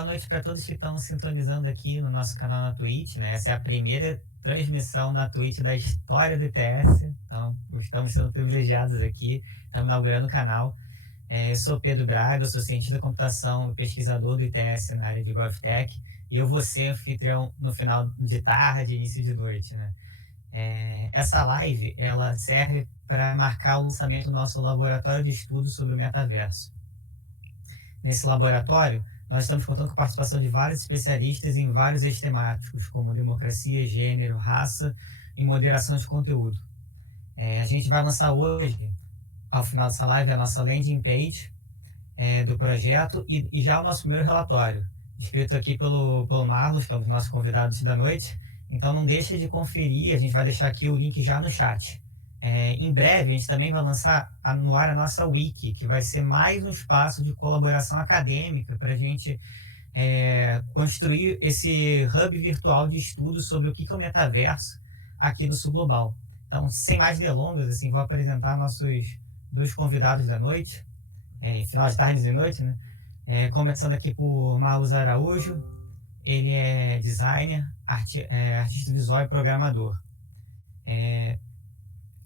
boa noite para todos que estão sintonizando aqui no nosso canal na Twitch, né? Essa é a primeira transmissão na Twitch da história do ITS, então estamos sendo privilegiados aqui, estamos inaugurando o canal. Eu sou Pedro Braga, eu sou cientista da computação e pesquisador do ITS na área de GovTech, e eu vou ser anfitrião no final de tarde, início de noite, né? Essa live, ela serve para marcar o lançamento do nosso laboratório de estudos sobre o metaverso. Nesse laboratório, nós estamos contando com a participação de vários especialistas em vários eixos temáticos, como democracia, gênero, raça e moderação de conteúdo. A gente vai lançar hoje, ao final dessa live, a nossa landing page do projeto e já o nosso primeiro relatório, escrito aqui pelo Marlos, que é um dos nossos convidados da noite. Então não deixa de conferir, a gente vai deixar aqui o link já no chat. Em breve a gente também vai lançar no ar a nossa wiki, que vai ser mais um espaço de colaboração acadêmica para a gente construir esse hub virtual de estudos sobre o que é o metaverso aqui no Sul Global. Então, sem mais delongas, assim, vou apresentar nossos dois convidados da noite, final de tarde e noite, né? Começando aqui por Marlos Araújo. Ele é designer, artista visual e programador.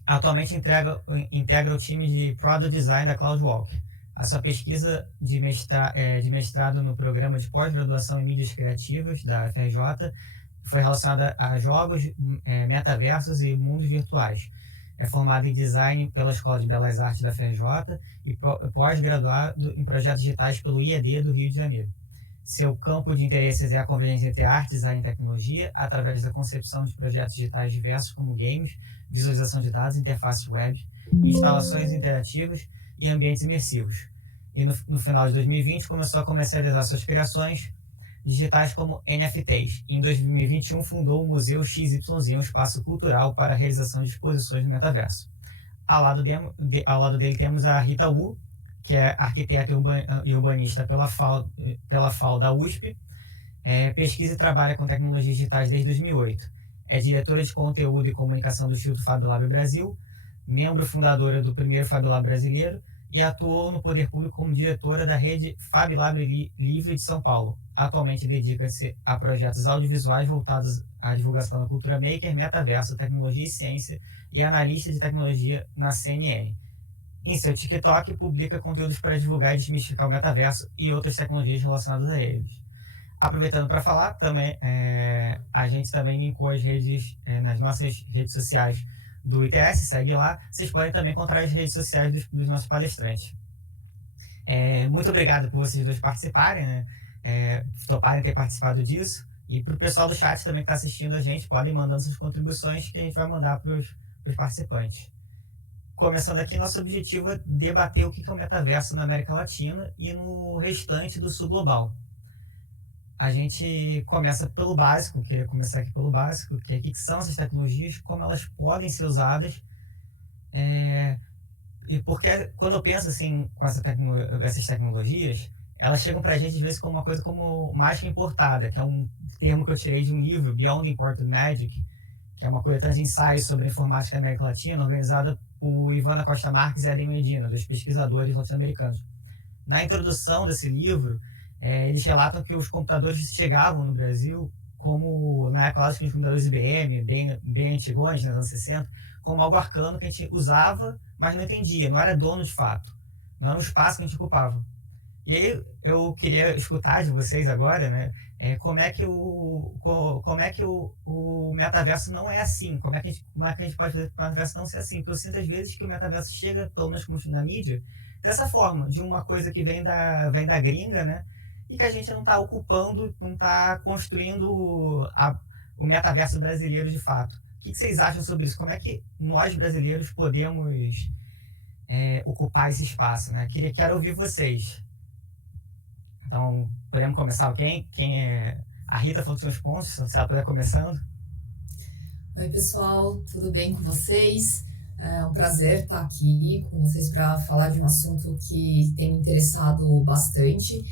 Atualmente integra o time de Product Design da CloudWalk. A sua pesquisa de mestrado no programa de pós-graduação em mídias criativas da FRJ foi relacionada a jogos, metaversos e mundos virtuais. É formado em design pela Escola de Belas Artes da FRJ e pós-graduado em projetos digitais pelo IED do Rio de Janeiro. Seu campo de interesses é a convergência entre arte, design e tecnologia, através da concepção de projetos digitais diversos como games, visualização de dados, interfaces web, instalações interativas e ambientes imersivos. E no final de 2020 começou a comercializar suas criações digitais como NFTs. E em 2021 fundou o Museu XYZ, um espaço cultural para a realização de exposições no metaverso. Ao lado dele temos a Rita Wu, que é arquiteta e urbanista pela FAU da USP, pesquisa e trabalha com tecnologias digitais desde 2008. É diretora de conteúdo e comunicação do Instituto Fab Lab Brasil, membro fundadora do primeiro Fab Lab brasileiro e atuou no poder público como diretora da rede Fab Lab Livre de São Paulo. Atualmente dedica-se a projetos audiovisuais voltados à divulgação da cultura maker, metaverso, tecnologia e ciência e analista de tecnologia na CNN. Em seu TikTok, publica conteúdos para divulgar e desmistificar o metaverso e outras tecnologias relacionadas a eles. Aproveitando para falar, também, a gente também linkou as redes, nas nossas redes sociais do ITS, segue lá. Vocês podem também encontrar as redes sociais dos nossos palestrantes. Muito obrigado por vocês dois participarem, né? Toparem ter participado disso. E para o pessoal do chat também que está assistindo a gente, podem mandando suas contribuições que a gente vai mandar para os participantes. Começando aqui, nosso objetivo é debater o que é o metaverso na América Latina e no restante do Sul Global. A gente começa pelo básico, queria começar aqui pelo básico, que é o que são essas tecnologias, como elas podem ser usadas, e porque quando eu penso assim, com essas tecnologias, elas chegam para a gente às vezes como uma coisa como mágica importada, que é um termo que eu tirei de um livro, Beyond Imported Magic, que é uma coletânea de ensaios sobre a informática na América Latina, organizada por Ivana Costa Marques e Eden Medina, dois pesquisadores latino-americanos. Na introdução desse livro, eles relatam que os computadores chegavam no Brasil como, na época, os computadores IBM, bem antigões, nos anos 60, como algo arcano que a gente usava, mas não entendia, não era dono de fato, não era um espaço que a gente ocupava. E aí eu queria escutar de vocês agora, né, como é que o metaverso não é assim, como é que a gente pode fazer para o metaverso não ser assim, porque eu sinto às vezes que o metaverso chega, pelo menos como na mídia, dessa forma, de uma coisa que vem da gringa, né, e que a gente não está ocupando, não está construindo o metaverso brasileiro de fato. O que vocês acham sobre isso? Como é que nós brasileiros podemos ocupar esse espaço, né? Quero ouvir vocês. Então, podemos começar quem é a Rita falando dos seus pontos, se ela puder começando. Oi, pessoal, tudo bem com vocês? É um prazer estar aqui com vocês para falar de um assunto que tem me interessado bastante.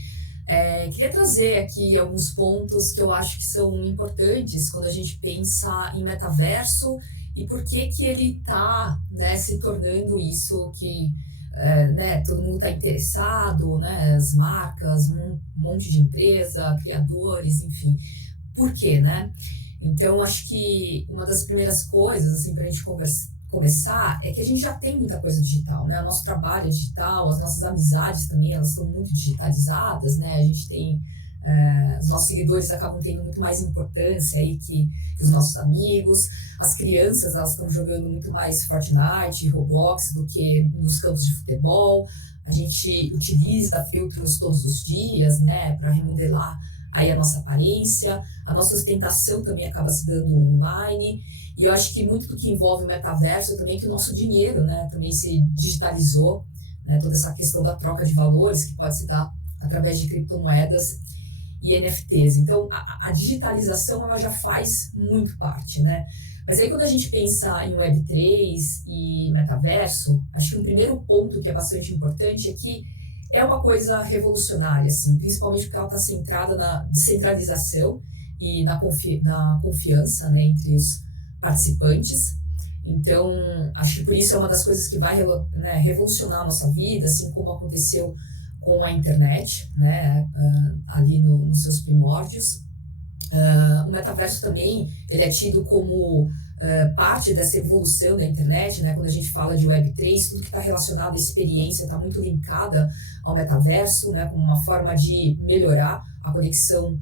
Queria trazer aqui alguns pontos que eu acho que são importantes quando a gente pensa em metaverso e por que ele está, né, se tornando isso que né, todo mundo está interessado, né, as marcas, um monte de empresa, criadores, enfim. Por quê, né? Então, acho que uma das primeiras coisas, assim, para a gente começar, é que a gente já tem muita coisa digital, né? O nosso trabalho é digital, as nossas amizades também, elas estão muito digitalizadas, né? A gente tem, os nossos seguidores acabam tendo muito mais importância aí que os nossos amigos. As crianças, elas estão jogando muito mais Fortnite, Roblox do que nos campos de futebol. A gente utiliza filtros todos os dias, né, para remodelar aí a nossa aparência. A nossa ostentação também acaba se dando online. E eu acho que muito do que envolve o metaverso também é que o nosso dinheiro, né, também se digitalizou, né, toda essa questão da troca de valores que pode se dar através de criptomoedas e NFTs. Então, a digitalização, ela já faz muito parte, né? Mas aí, quando a gente pensa em Web3 e metaverso, acho que um primeiro ponto que é bastante importante é que é uma coisa revolucionária, assim, principalmente porque ela está centrada na descentralização e na confiança, né, entre os participantes. Então, acho que por isso é uma das coisas que vai, né, revolucionar a nossa vida, assim como aconteceu com a internet, né, ali nos seus primórdios. O metaverso também, ele é tido como parte dessa evolução da internet, né? Quando a gente fala de Web3, tudo que está relacionado à experiência está muito linkada ao metaverso, né? Como uma forma de melhorar a conexão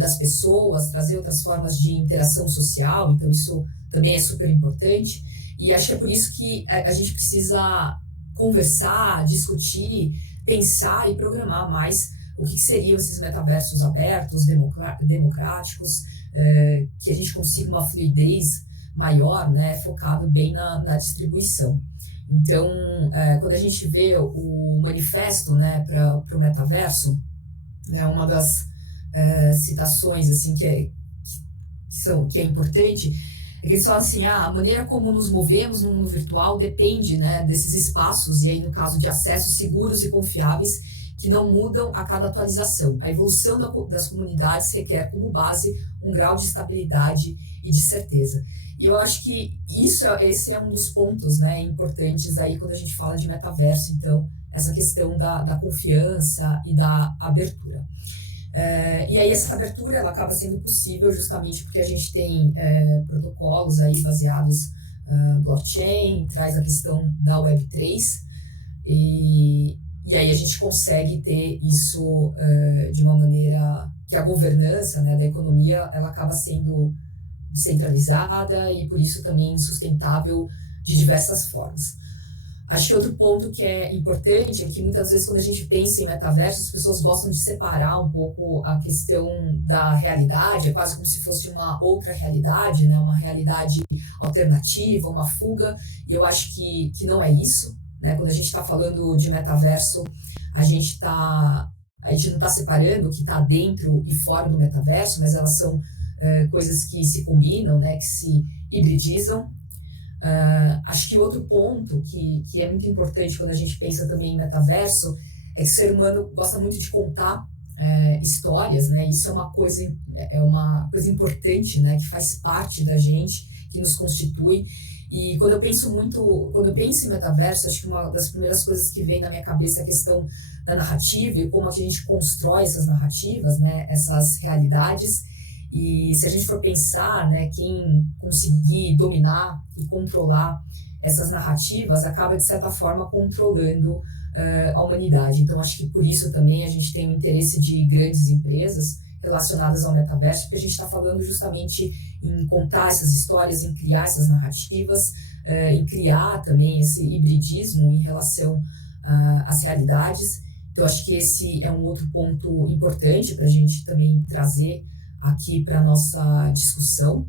das pessoas, trazer outras formas de interação social, então isso também é super importante. E acho que é por isso que a gente precisa conversar, discutir, pensar e programar mais o que seriam esses metaversos abertos, democráticos, que a gente consiga uma fluidez maior, né, focado bem na distribuição. Então, quando a gente vê o manifesto, né, para o metaverso, né, uma das citações assim, que é importante, é que eles falam assim, a maneira como nos movemos no mundo virtual depende, né, desses espaços, e aí no caso de acessos seguros e confiáveis, que não mudam a cada atualização. A evolução das comunidades requer como base um grau de estabilidade e de certeza. E eu acho que esse é um dos pontos, né, importantes aí quando a gente fala de metaverso, então, essa questão da confiança e da abertura. E aí essa abertura ela acaba sendo possível justamente porque a gente tem protocolos aí baseados blockchain, traz a questão da Web3 e aí a gente consegue ter isso de uma maneira que a governança, né, da economia ela acaba sendo descentralizada e por isso também sustentável de diversas formas. Acho que outro ponto que é importante é que muitas vezes quando a gente pensa em metaverso, as pessoas gostam de separar um pouco a questão da realidade, é quase como se fosse uma outra realidade, né? Uma realidade alternativa, uma fuga, e eu acho que não é isso, né? Quando a gente está falando de metaverso, a gente não está separando o que está dentro e fora do metaverso, mas elas são coisas que se combinam, né? Que se hibridizam. Acho que outro ponto que é muito importante quando a gente pensa também em metaverso é que o ser humano gosta muito de contar histórias, né? Isso é uma coisa importante, né? Que faz parte da gente, que nos constitui. E quando eu penso em metaverso, acho que uma das primeiras coisas que vem na minha cabeça é a questão da narrativa e como a gente constrói essas narrativas, né? Essas realidades. E se a gente for pensar, né, quem conseguir dominar e controlar essas narrativas acaba, de certa forma, controlando a humanidade. Então, acho que por isso também a gente tem o interesse de grandes empresas relacionadas ao metaverso, porque a gente está falando justamente em contar essas histórias, em criar essas narrativas, em criar também esse hibridismo em relação às realidades. Então, acho que esse é um outro ponto importante para a gente também trazer aqui para a nossa discussão.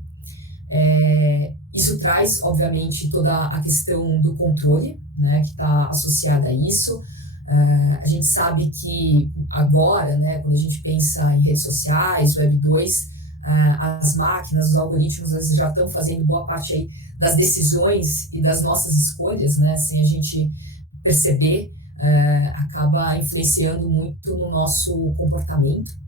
Isso traz, obviamente, toda a questão do controle, né, que está associada a isso. A gente sabe que agora, né, quando a gente pensa em redes sociais, Web 2, as máquinas, os algoritmos, eles já estão fazendo boa parte aí das decisões e das nossas escolhas, né, sem a gente perceber, acaba influenciando muito no nosso comportamento.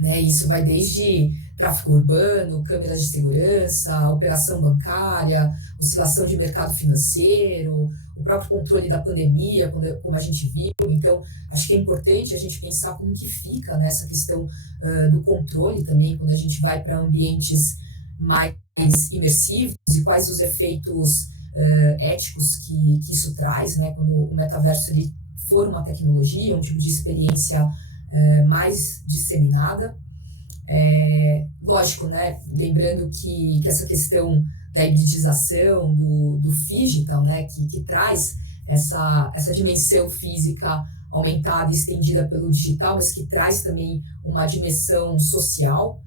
Né, isso vai desde tráfego urbano, câmeras de segurança, operação bancária, oscilação de mercado financeiro, o próprio controle da pandemia, como a gente viu. Então, acho que é importante a gente pensar como que fica nessa questão do controle também, quando a gente vai para ambientes mais imersivos e quais os efeitos éticos que isso traz, né? Quando o metaverso ele for uma tecnologia, um tipo de experiência mais disseminada. Lógico, né? Lembrando que essa questão da hibridização, do phygital, né? Que traz essa dimensão física aumentada e estendida pelo digital, mas que traz também uma dimensão social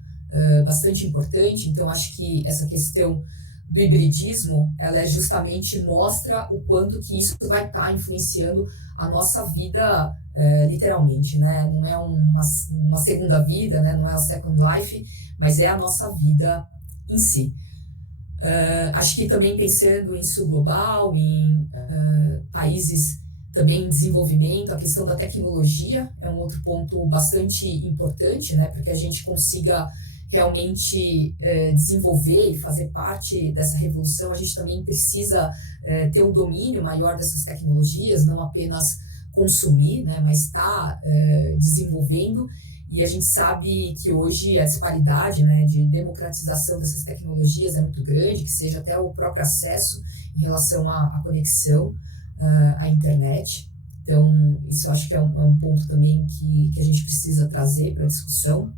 bastante importante. Então, acho que essa questão do hibridismo, ela justamente mostra o quanto que isso vai estar influenciando a nossa vida literalmente, né? Não é uma segunda vida, né? Não é a second life, mas é a nossa vida em si. Acho que também pensando em sul global, em países também em desenvolvimento, a questão da tecnologia é um outro ponto bastante importante, né? Para que a gente consiga realmente desenvolver e fazer parte dessa revolução, a gente também precisa ter um domínio maior dessas tecnologias, não apenas consumir, né, mas estar desenvolvendo. E a gente sabe que hoje a disparidade, né, de democratização dessas tecnologias é muito grande, que seja até o próprio acesso em relação à conexão à internet. Então, isso eu acho que é um ponto também que a gente precisa trazer para a discussão.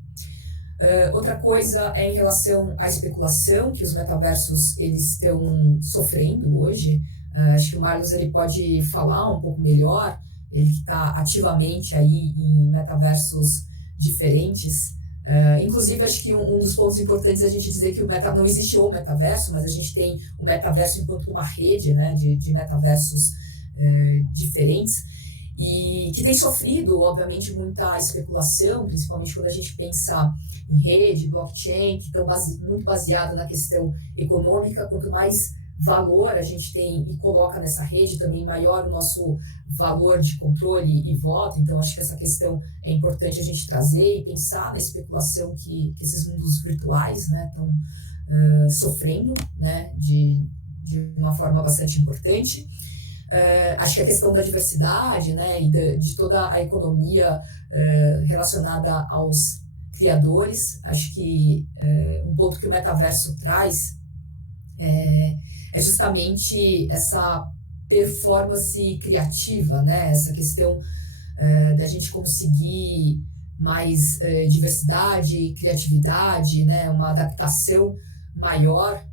Outra coisa é em relação à especulação que os metaversos eles estão sofrendo hoje. Acho que o Marlos ele pode falar um pouco melhor, ele que está ativamente aí em metaversos diferentes. Inclusive, acho que um dos pontos importantes é a gente dizer que não existe o metaverso, mas a gente tem o metaverso enquanto uma rede, né, de metaversos diferentes. E que tem sofrido, obviamente, muita especulação, principalmente quando a gente pensa em rede, blockchain, que estão muito baseado na questão econômica. Quanto mais valor a gente tem e coloca nessa rede, também maior o nosso valor de controle e voto. Então, acho que essa questão é importante a gente trazer e pensar na especulação que esses mundos virtuais, né, estão sofrendo, né, de uma forma bastante importante. Acho que a questão da diversidade, né, e de toda a economia relacionada aos criadores, acho que um ponto que o metaverso traz é justamente essa performance criativa, né, essa questão da gente conseguir mais diversidade, criatividade, né, uma adaptação maior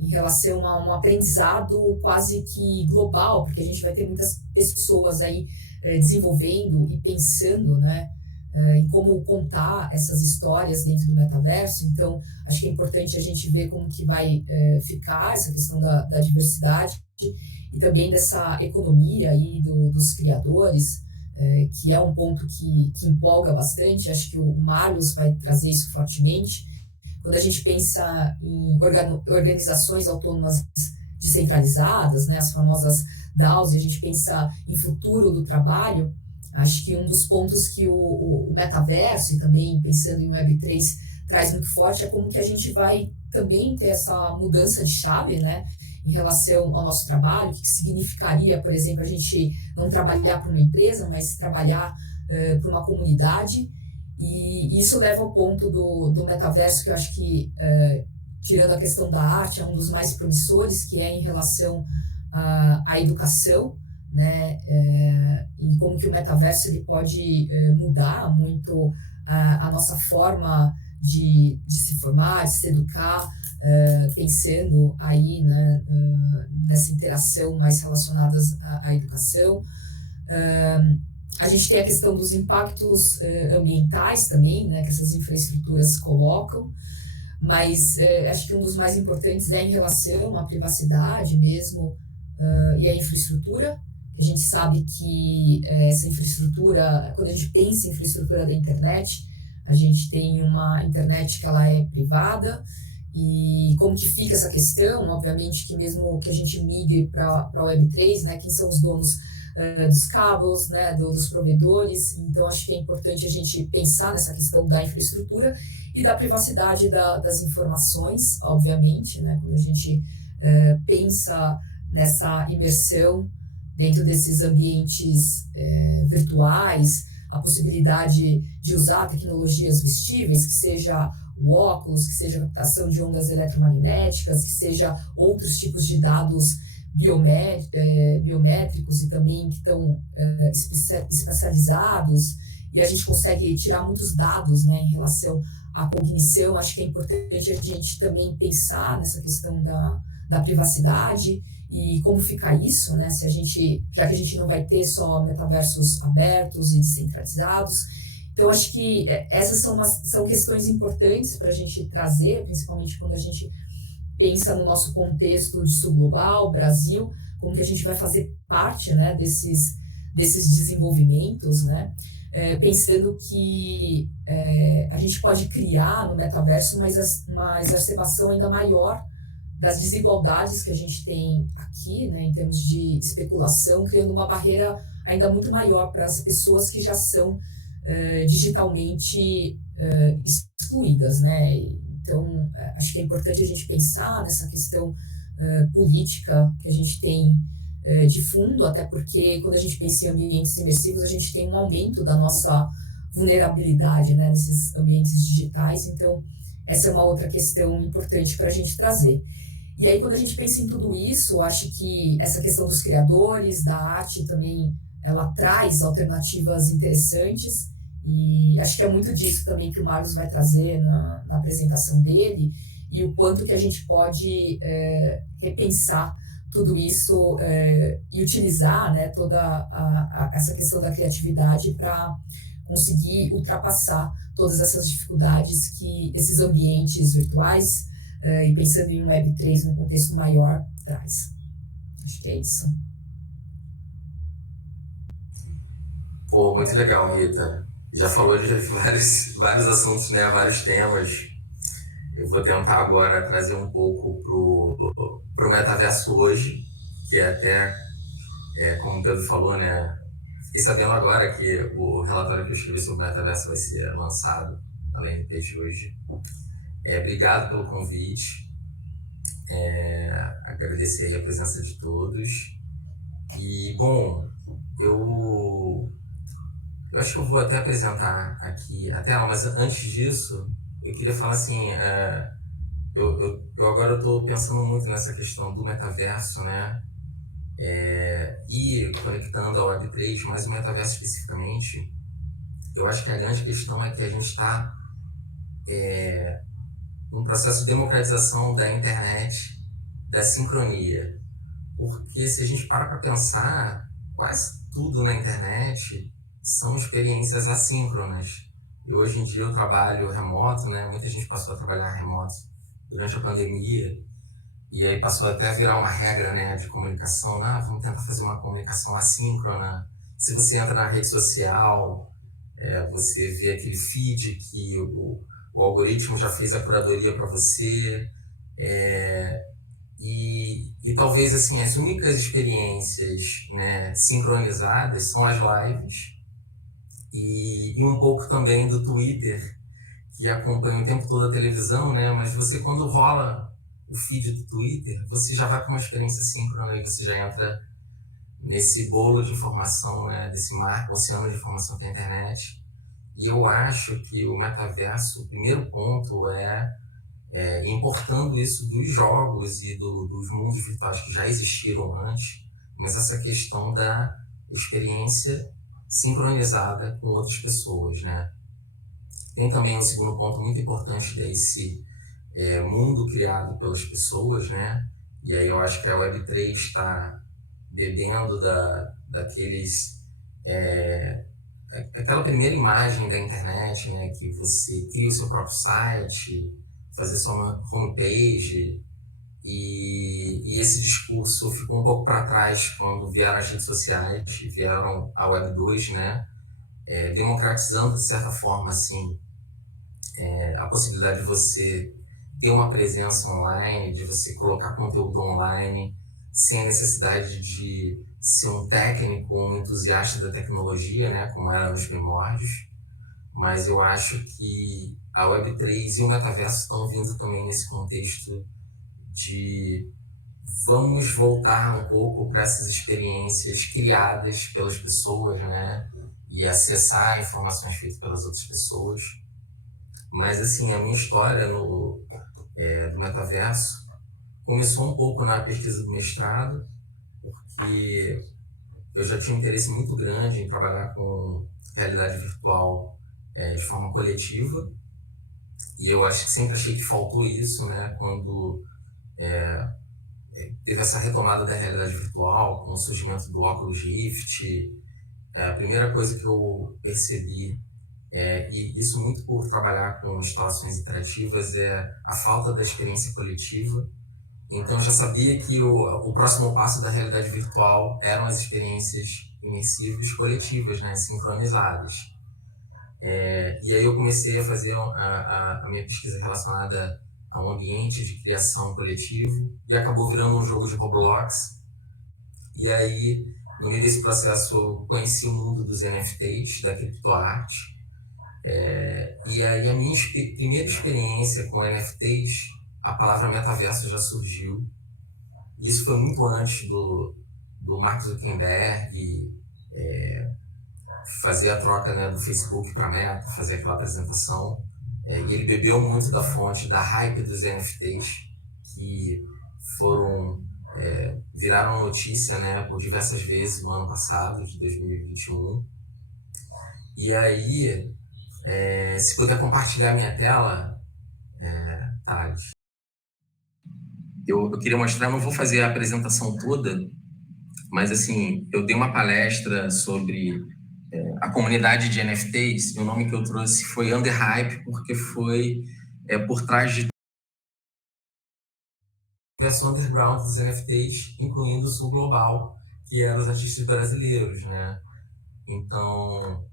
em relação a um aprendizado quase que global, porque a gente vai ter muitas pessoas aí desenvolvendo e pensando, né, em como contar essas histórias dentro do metaverso. Então, acho que é importante a gente ver como que vai ficar essa questão da diversidade e também dessa economia aí dos criadores, que é um ponto que empolga bastante. Acho que o Marlos vai trazer isso fortemente. Quando a gente pensa em organizações autônomas descentralizadas, né, as famosas DAOs, e a gente pensa em futuro do trabalho, acho que um dos pontos que o metaverso, e também pensando em Web3, traz muito forte é como que a gente vai também ter essa mudança de chave, né, em relação ao nosso trabalho, o que significaria, por exemplo, a gente não trabalhar para uma empresa, mas trabalhar para uma comunidade. E isso leva ao ponto do metaverso, que eu acho que, tirando a questão da arte, é um dos mais promissores, que é em relação à educação, né? E como que o metaverso ele pode mudar muito a nossa forma de se formar, de se educar, pensando aí, né, nessa interação mais relacionadas à educação. A gente tem a questão dos impactos ambientais também, né, que essas infraestruturas colocam, mas acho que um dos mais importantes é em relação à privacidade mesmo e à infraestrutura. A gente sabe que essa infraestrutura, quando a gente pensa em infraestrutura da internet, a gente tem uma internet que ela é privada, e como que fica essa questão? Obviamente que mesmo que a gente migre para a Web3, né, quem são os donos dos cabos, né, dos provedores. Então, acho que é importante a gente pensar nessa questão da infraestrutura e da privacidade das informações, obviamente, né, quando a gente pensa nessa imersão dentro desses ambientes virtuais, a possibilidade de usar tecnologias vestíveis, que seja o óculos, que seja a captação de ondas eletromagnéticas, que seja outros tipos de dados biométricos e também que estão especializados, e a gente consegue tirar muitos dados, né, em relação à cognição. Acho que é importante a gente também pensar nessa questão da privacidade e como fica isso, né, se a gente, já que a gente não vai ter só metaversos abertos e descentralizados. Então, acho que essas são questões importantes para a gente trazer, principalmente quando a gente pensa no nosso contexto de sul global, Brasil, como que a gente vai fazer parte, né, desses desenvolvimentos, né, pensando que a gente pode criar no metaverso uma exacerbação ainda maior das desigualdades que a gente tem aqui, né, em termos de especulação, criando uma barreira ainda muito maior para as pessoas que já são digitalmente excluídas, né? Então, acho que é importante a gente pensar nessa questão política que a gente tem de fundo, até porque quando a gente pensa em ambientes imersivos, a gente tem um aumento da nossa vulnerabilidade, né, nesses ambientes digitais. Então, essa é uma outra questão importante para a gente trazer. E aí, quando a gente pensa em tudo isso, acho que essa questão dos criadores, da arte também, ela traz alternativas interessantes, e acho que é muito disso também que o Marlos vai trazer na apresentação dele, e o quanto que a gente pode repensar tudo isso e utilizar, né, toda essa questão da criatividade para conseguir ultrapassar todas essas dificuldades que esses ambientes virtuais, e pensando em um Web3 num contexto maior, traz. Acho que é isso. Pô, muito legal, Rita. Já falou de vários assuntos, né? Vários temas. Eu vou tentar agora trazer um pouco pro metaverso hoje, que é até, como o Pedro falou, né? Fiquei sabendo agora que o relatório que eu escrevi sobre o metaverso vai ser lançado, além do peixe hoje. Obrigado pelo convite. Agradecer aí a presença de todos. E, bom, eu acho que eu vou até apresentar aqui a tela, mas antes disso, eu queria falar assim, eu agora estou pensando muito nessa questão do metaverso, né? E conectando ao Web3, mas o metaverso especificamente, eu acho que a grande questão é que a gente está num processo de democratização da internet, da sincronia. Porque se a gente para pensar, quase tudo na internet são experiências assíncronas. E hoje em dia eu trabalho remoto, né? Muita gente passou a trabalhar remoto durante a pandemia, e aí passou até a virar uma regra, né, de comunicação. Vamos tentar fazer uma comunicação assíncrona. Se você entra na rede social, você vê aquele feed que o algoritmo já fez a curadoria para você. E talvez assim, as únicas experiências, né, sincronizadas são as lives e um pouco também do Twitter, que acompanha o tempo todo a televisão, né? Mas você, quando rola o feed do Twitter, você já vai com uma experiência síncrona e você já entra nesse bolo de informação, né? Desse mar, oceano de informação que é a internet. E eu acho que o metaverso, o primeiro ponto importando isso dos jogos e dos mundos virtuais que já existiram antes, mas essa questão da experiência sincronizada com outras pessoas, né? Tem também um segundo ponto muito importante desse mundo criado pelas pessoas, né? E aí eu acho que a Web3 está bebendo daqueles... aquela primeira imagem da internet, né? Que você cria o seu próprio site, fazer sua homepage, e esse discurso ficou um pouco para trás quando vieram as redes sociais, vieram a Web2, né? Democratizando de certa forma assim, a possibilidade de você ter uma presença online, de você colocar conteúdo online, sem a necessidade de ser um técnico, um entusiasta da tecnologia, né? Como era nos primórdios. Mas eu acho que a Web3 e o metaverso estão vindo também nesse contexto de vamos voltar um pouco para essas experiências criadas pelas pessoas, né? E acessar informações feitas pelas outras pessoas. Mas, assim, a minha história do metaverso começou um pouco na pesquisa do mestrado, porque eu já tinha um interesse muito grande em trabalhar com realidade virtual de forma coletiva. E eu sempre achei que faltou isso, né? Quando teve essa retomada da realidade virtual, com o surgimento do Oculus Rift, a primeira coisa que eu percebi, e isso muito por trabalhar com instalações interativas, é a falta da experiência coletiva. Então eu já sabia que o próximo passo da realidade virtual eram as experiências imersivas coletivas, né, sincronizadas. E aí eu comecei a fazer a minha pesquisa relacionada a um ambiente de criação coletivo e acabou virando um jogo de Roblox. E aí, no meio desse processo, eu conheci o mundo dos NFTs, da criptoarte. E aí a minha primeira experiência com NFTs, a palavra metaverso já surgiu. Isso foi muito antes do Mark Zuckerberg fazer a troca, né, do Facebook para Meta, fazer aquela apresentação. E ele bebeu muito da fonte, da hype dos NFTs, que viraram notícia, né, por diversas vezes no ano passado, de 2021. E aí, se puder compartilhar minha tela, Thales. Eu queria mostrar, não vou fazer a apresentação toda, mas assim, eu dei uma palestra sobre a comunidade de NFTs, e o nome que eu trouxe foi Underhype, porque foi por trás de versão underground dos NFTs, incluindo o sul global, que eram os artistas brasileiros, né? Então,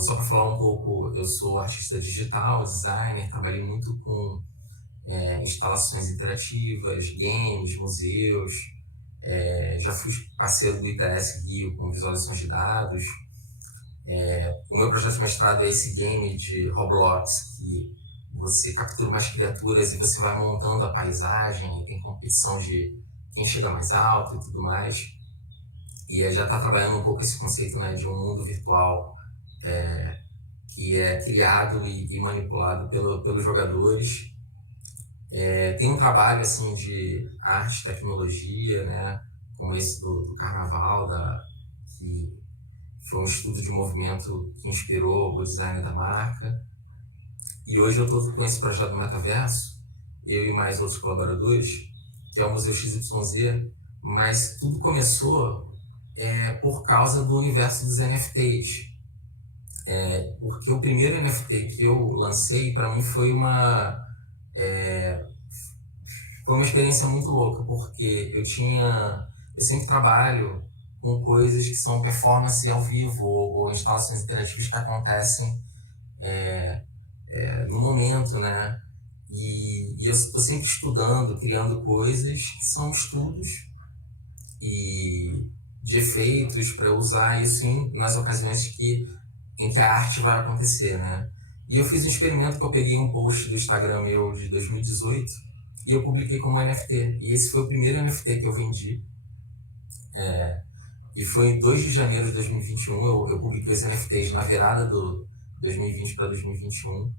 só para falar um pouco, eu sou artista digital, designer, trabalhei muito com instalações interativas, games, museus, já fui parceiro do ITS Rio com visualizações de dados. O meu projeto de mestrado é esse game de Roblox, que você captura umas criaturas e você vai montando a paisagem, e tem competição de quem chega mais alto e tudo mais. E já está trabalhando um pouco esse conceito, né, de um mundo virtual que é criado e manipulado pelos jogadores. Tem um trabalho assim de arte e tecnologia, né, como esse do Carnaval, que foi um estudo de movimento que inspirou o design da marca. E hoje eu estou com esse projeto do metaverso, eu e mais outros colaboradores, que é o Museu XYZ, mas tudo começou por causa do universo dos NFTs. Porque o primeiro NFT que eu lancei, para mim, foi uma experiência muito louca, porque eu sempre trabalho com coisas que são performance ao vivo ou instalações interativas que acontecem no momento, né? E eu estou sempre estudando, criando coisas que são estudos e de efeitos para usar isso nas ocasiões em que a arte vai acontecer, né? E eu fiz um experimento que eu peguei um post do Instagram meu de 2018 e eu publiquei como NFT. E esse foi o primeiro NFT que eu vendi. E foi em 2 de janeiro de 2021, eu publiquei os NFTs na virada do 2020 para 2021.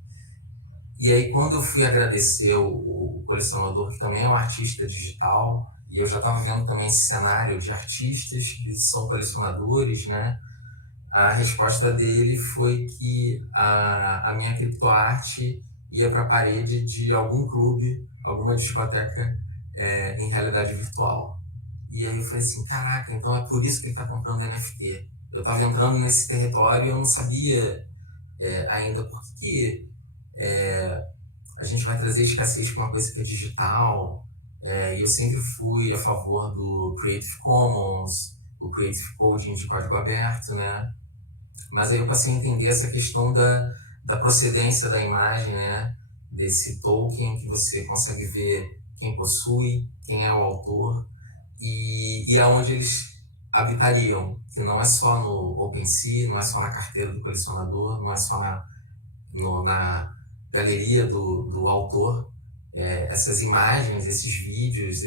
E aí, quando eu fui agradecer o colecionador, que também é um artista digital, e eu já estava vendo também esse cenário de artistas que são colecionadores, né? A resposta dele foi que a minha criptoarte ia para a parede de algum clube, alguma discoteca em realidade virtual. E aí eu falei assim, caraca, então é por isso que ele está comprando NFT. Eu estava entrando nesse território e eu não sabia ainda por que a gente vai trazer escassez para uma coisa que é digital. E eu sempre fui a favor do Creative Commons, o Creative Coding de código aberto, né? Mas aí eu passei a entender essa questão da procedência da imagem, né? Desse token que você consegue ver quem possui, quem é o autor e aonde eles habitariam, que não é só no OpenSea, não é só na carteira do colecionador, não é só na galeria do autor, essas imagens, esses vídeos,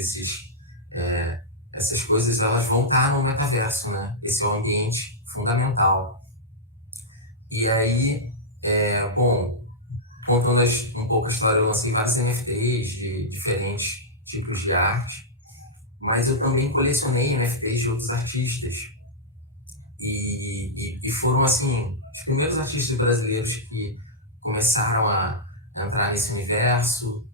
essas coisas, elas vão estar no metaverso, né? Esse é o ambiente fundamental. E aí, bom, contando um pouco a história, eu lancei vários NFTs de diferentes tipos de arte, mas eu também colecionei NFTs de outros artistas. E foram, assim, os primeiros artistas brasileiros que começaram a entrar nesse universo.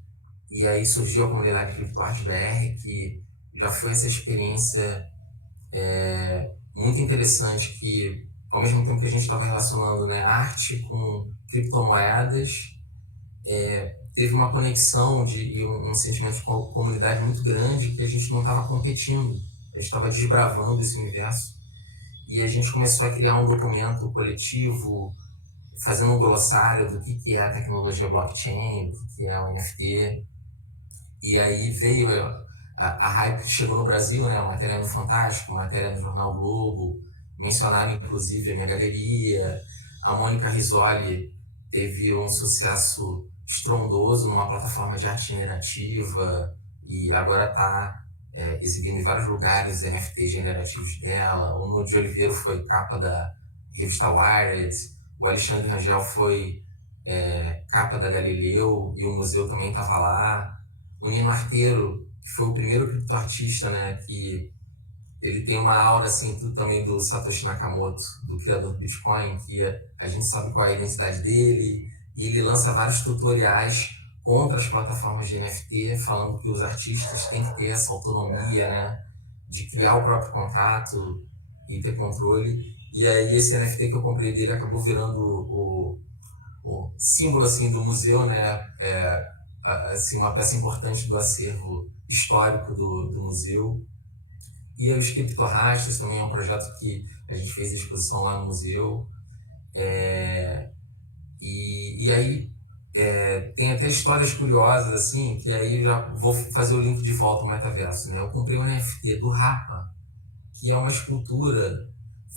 E aí surgiu a comunidade CryptoArt BR, que já foi essa experiência muito interessante, que ao mesmo tempo que a gente estava relacionando, né, arte com criptomoedas, teve uma conexão e um sentimento de comunidade muito grande, que a gente não estava competindo, a gente estava desbravando esse universo. E a gente começou a criar um documento coletivo, fazendo um glossário do que é a tecnologia blockchain, do que é o NFT. E aí veio a hype que chegou no Brasil, né? A matéria no Fantástico, a matéria no Jornal Globo, mencionaram inclusive a minha galeria. A Mônica Rizzoli teve um sucesso estrondoso numa plataforma de arte generativa e agora está exibindo em vários lugares NFTs generativos dela. O Nuno de Oliveira foi capa da revista Wired, o Alexandre Rangel foi capa da Galileu e o museu também estava lá. O Nino Arteiro, que foi o primeiro criptoartista, né, que ele tem uma aura assim, também do Satoshi Nakamoto, do criador do Bitcoin, que a gente sabe qual é a identidade dele, e ele lança vários tutoriais contra as plataformas de NFT, falando que os artistas têm que ter essa autonomia, né, de criar o próprio contrato e ter controle. E aí esse NFT que eu comprei dele acabou virando o símbolo assim, do museu, né, assim, uma peça importante do acervo histórico do museu. E os criptorrastros também é um projeto que a gente fez a exposição lá no museu. E aí tem até histórias curiosas, assim, que aí já vou fazer o link de volta ao metaverso, né? Eu comprei um NFT do Rapa, que é uma escultura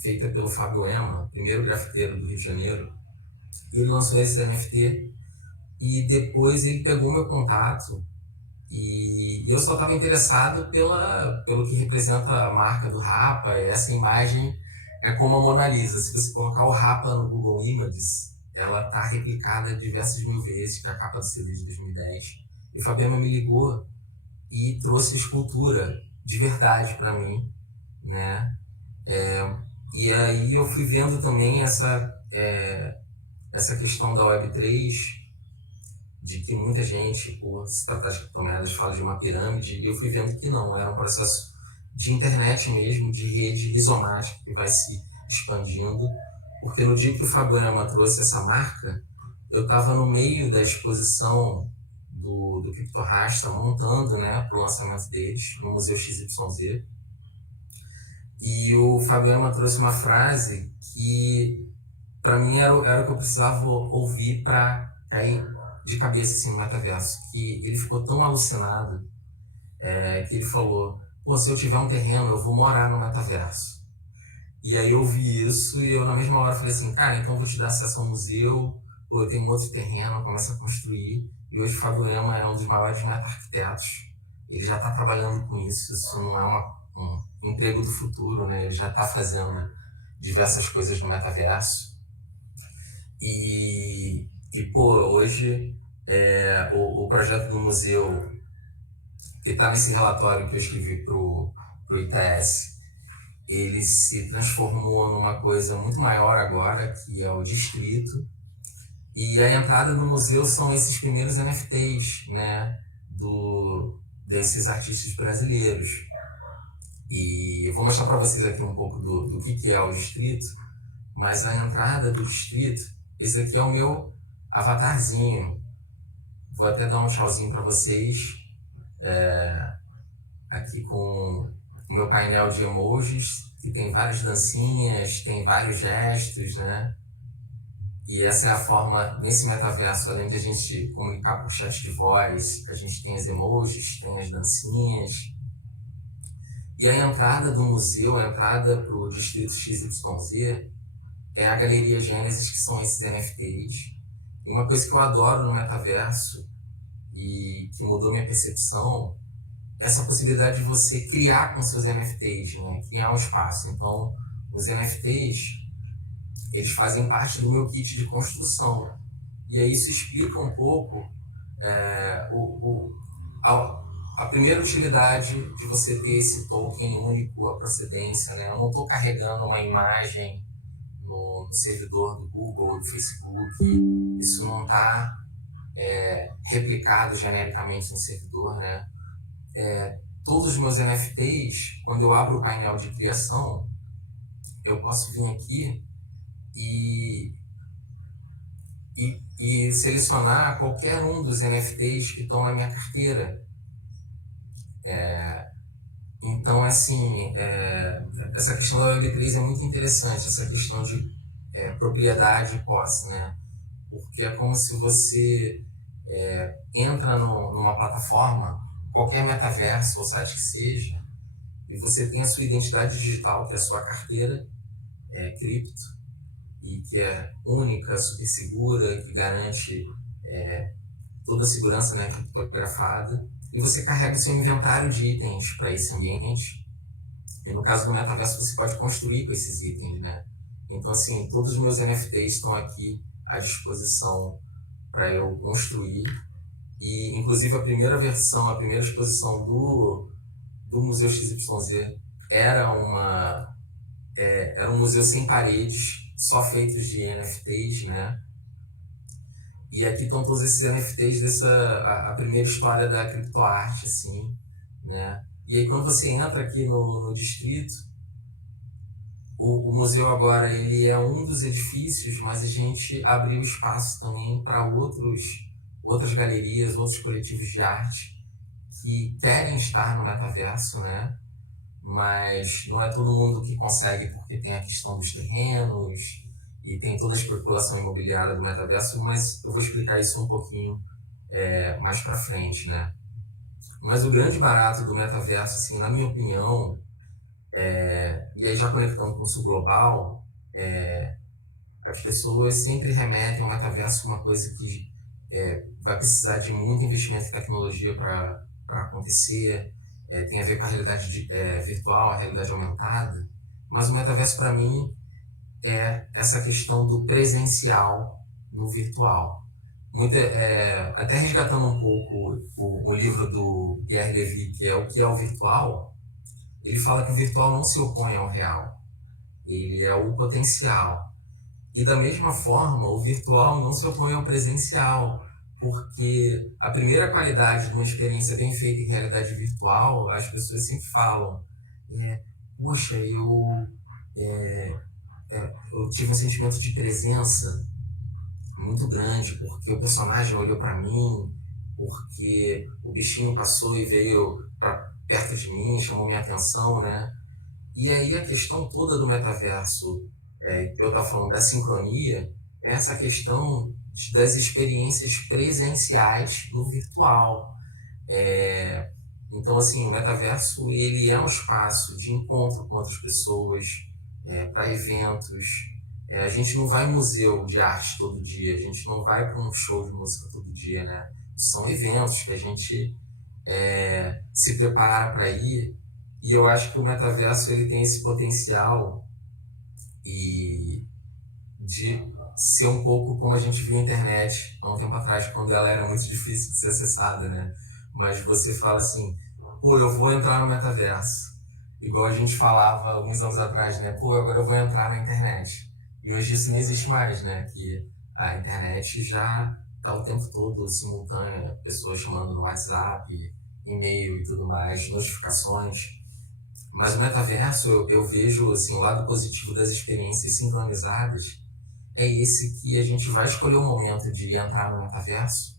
feita pelo Fábio Ema, primeiro grafiteiro do Rio de Janeiro. Ele lançou esse NFT e depois ele pegou meu contato e eu só estava interessado pelo que representa a marca do Rapa. Essa imagem é como a Mona Lisa. Se você colocar o Rapa no Google Images, ela está replicada diversas mil vezes, que é a capa do CD de 2010. E o Fabiano me ligou e trouxe a escultura de verdade para mim, né? E aí eu fui vendo também essa questão da Web3, de que muita gente, por se tratar de criptomoedas, fala de uma pirâmide, e eu fui vendo que não, era um processo de internet mesmo, de rede rizomática que vai se expandindo. Porque no dia que o Fábio Ema trouxe essa marca, eu estava no meio da exposição do CryptoRasta, montando, né, para o lançamento deles, no Museu XYZ. E o Fábio Ema trouxe uma frase que, para mim, era o que eu precisava ouvir para cair de cabeça assim, no metaverso. Que ele ficou tão alucinado que ele falou: pô, se eu tiver um terreno, eu vou morar no metaverso. E aí eu ouvi isso e eu na mesma hora falei assim, cara, então eu vou te dar acesso ao museu, pô, eu tenho um outro terreno, começa a construir. E hoje o Fábio Ema é um dos maiores meta-arquitetos. Ele já está trabalhando com isso não é um emprego do futuro, né? Ele já está fazendo diversas coisas no metaverso. E pô, hoje o projeto do museu, que está nesse relatório que eu escrevi pro ITS, ele se transformou numa coisa muito maior agora, que é o distrito. E a entrada do museu são esses primeiros NFTs, né, desses artistas brasileiros. E eu vou mostrar para vocês aqui um pouco do que é o distrito, mas a entrada do distrito, esse aqui é o meu avatarzinho. Vou até dar um tchauzinho para vocês, aqui com o meu painel de emojis, que tem várias dancinhas, tem vários gestos, né? E essa é a forma, nesse metaverso, além de a gente comunicar por chat de voz, a gente tem as emojis, tem as dancinhas. E a entrada do museu, a entrada para o distrito XYZ, é a Galeria Gênesis, que são esses NFTs. E uma coisa que eu adoro no metaverso e que mudou minha percepção, essa possibilidade de você criar com seus NFTs, né? Criar um espaço. Então, os NFTs, eles fazem parte do meu kit de construção. E aí isso explica um pouco a primeira utilidade de você ter esse token único, a procedência, né? Eu não estou carregando uma imagem no servidor do Google ou do Facebook, isso não está replicado genericamente no servidor, né? Todos os meus NFTs, quando eu abro o painel de criação, eu posso vir aqui e selecionar qualquer um dos NFTs que estão na minha carteira. Então, assim, essa questão da Web3 é muito interessante, essa questão de propriedade e posse, né? Porque é como se você entra numa plataforma, qualquer metaverso ou site que seja, e você tem a sua identidade digital, que é a sua carteira cripto, e que é única, super segura, que garante toda a segurança, né, criptografada, e você carrega o seu inventário de itens para esse ambiente. E no caso do metaverso, você pode construir com esses itens, né? Então, assim, todos os meus NFTs estão aqui à disposição para eu construir. E, inclusive, a primeira versão, a primeira exposição do Museu XYZ era um museu sem paredes, só feitos de NFTs, né? E aqui estão todos esses NFTs a primeira história da criptoarte, assim, né? E aí quando você entra aqui no distrito, o museu agora ele é um dos edifícios, mas a gente abriu espaço também para outras galerias, outros coletivos de arte que querem estar no metaverso, né? Mas não é todo mundo que consegue, porque tem a questão dos terrenos e tem toda a especulação imobiliária do metaverso, mas eu vou explicar isso um pouquinho mais para frente, né? Mas o grande barato do metaverso, assim, na minha opinião, e aí já conectando com o Sul Global, as pessoas sempre remetem ao metaverso uma coisa que vai precisar de muito investimento em tecnologia para acontecer, tem a ver com a realidade virtual, a realidade aumentada, mas o metaverso para mim é essa questão do presencial no virtual. Até resgatando um pouco o livro do Pierre Levy, que é O que é o Virtual, ele fala que o virtual não se opõe ao real, ele é o potencial. E da mesma forma, o virtual não se opõe ao presencial, porque a primeira qualidade de uma experiência bem feita em realidade virtual, as pessoas sempre falam, puxa, eu tive um sentimento de presença muito grande, porque o personagem olhou para mim, porque o bichinho passou e veio para perto de mim, chamou minha atenção, né? E aí a questão toda do metaverso, eu estava falando da sincronia, é essa questão das experiências presenciais no virtual. Então, assim, o metaverso ele é um espaço de encontro com outras pessoas, para eventos. A gente não vai em museu de arte todo dia, a gente não vai para um show de música todo dia, né? São eventos que a gente se prepara para ir, e eu acho que o metaverso ele tem esse potencial de ser um pouco como a gente viu a internet há um tempo atrás, quando ela era muito difícil de ser acessada, né? Mas você fala assim, pô, eu vou entrar no metaverso. Igual a gente falava alguns anos atrás, né? Pô, agora eu vou entrar na internet. E hoje isso não existe mais, né? Que a internet já está o tempo todo simultânea, pessoas chamando no WhatsApp, e-mail e tudo mais, notificações. Mas o metaverso, eu vejo assim, o lado positivo das experiências sincronizadas é esse que a gente vai escolher o momento de entrar no metaverso,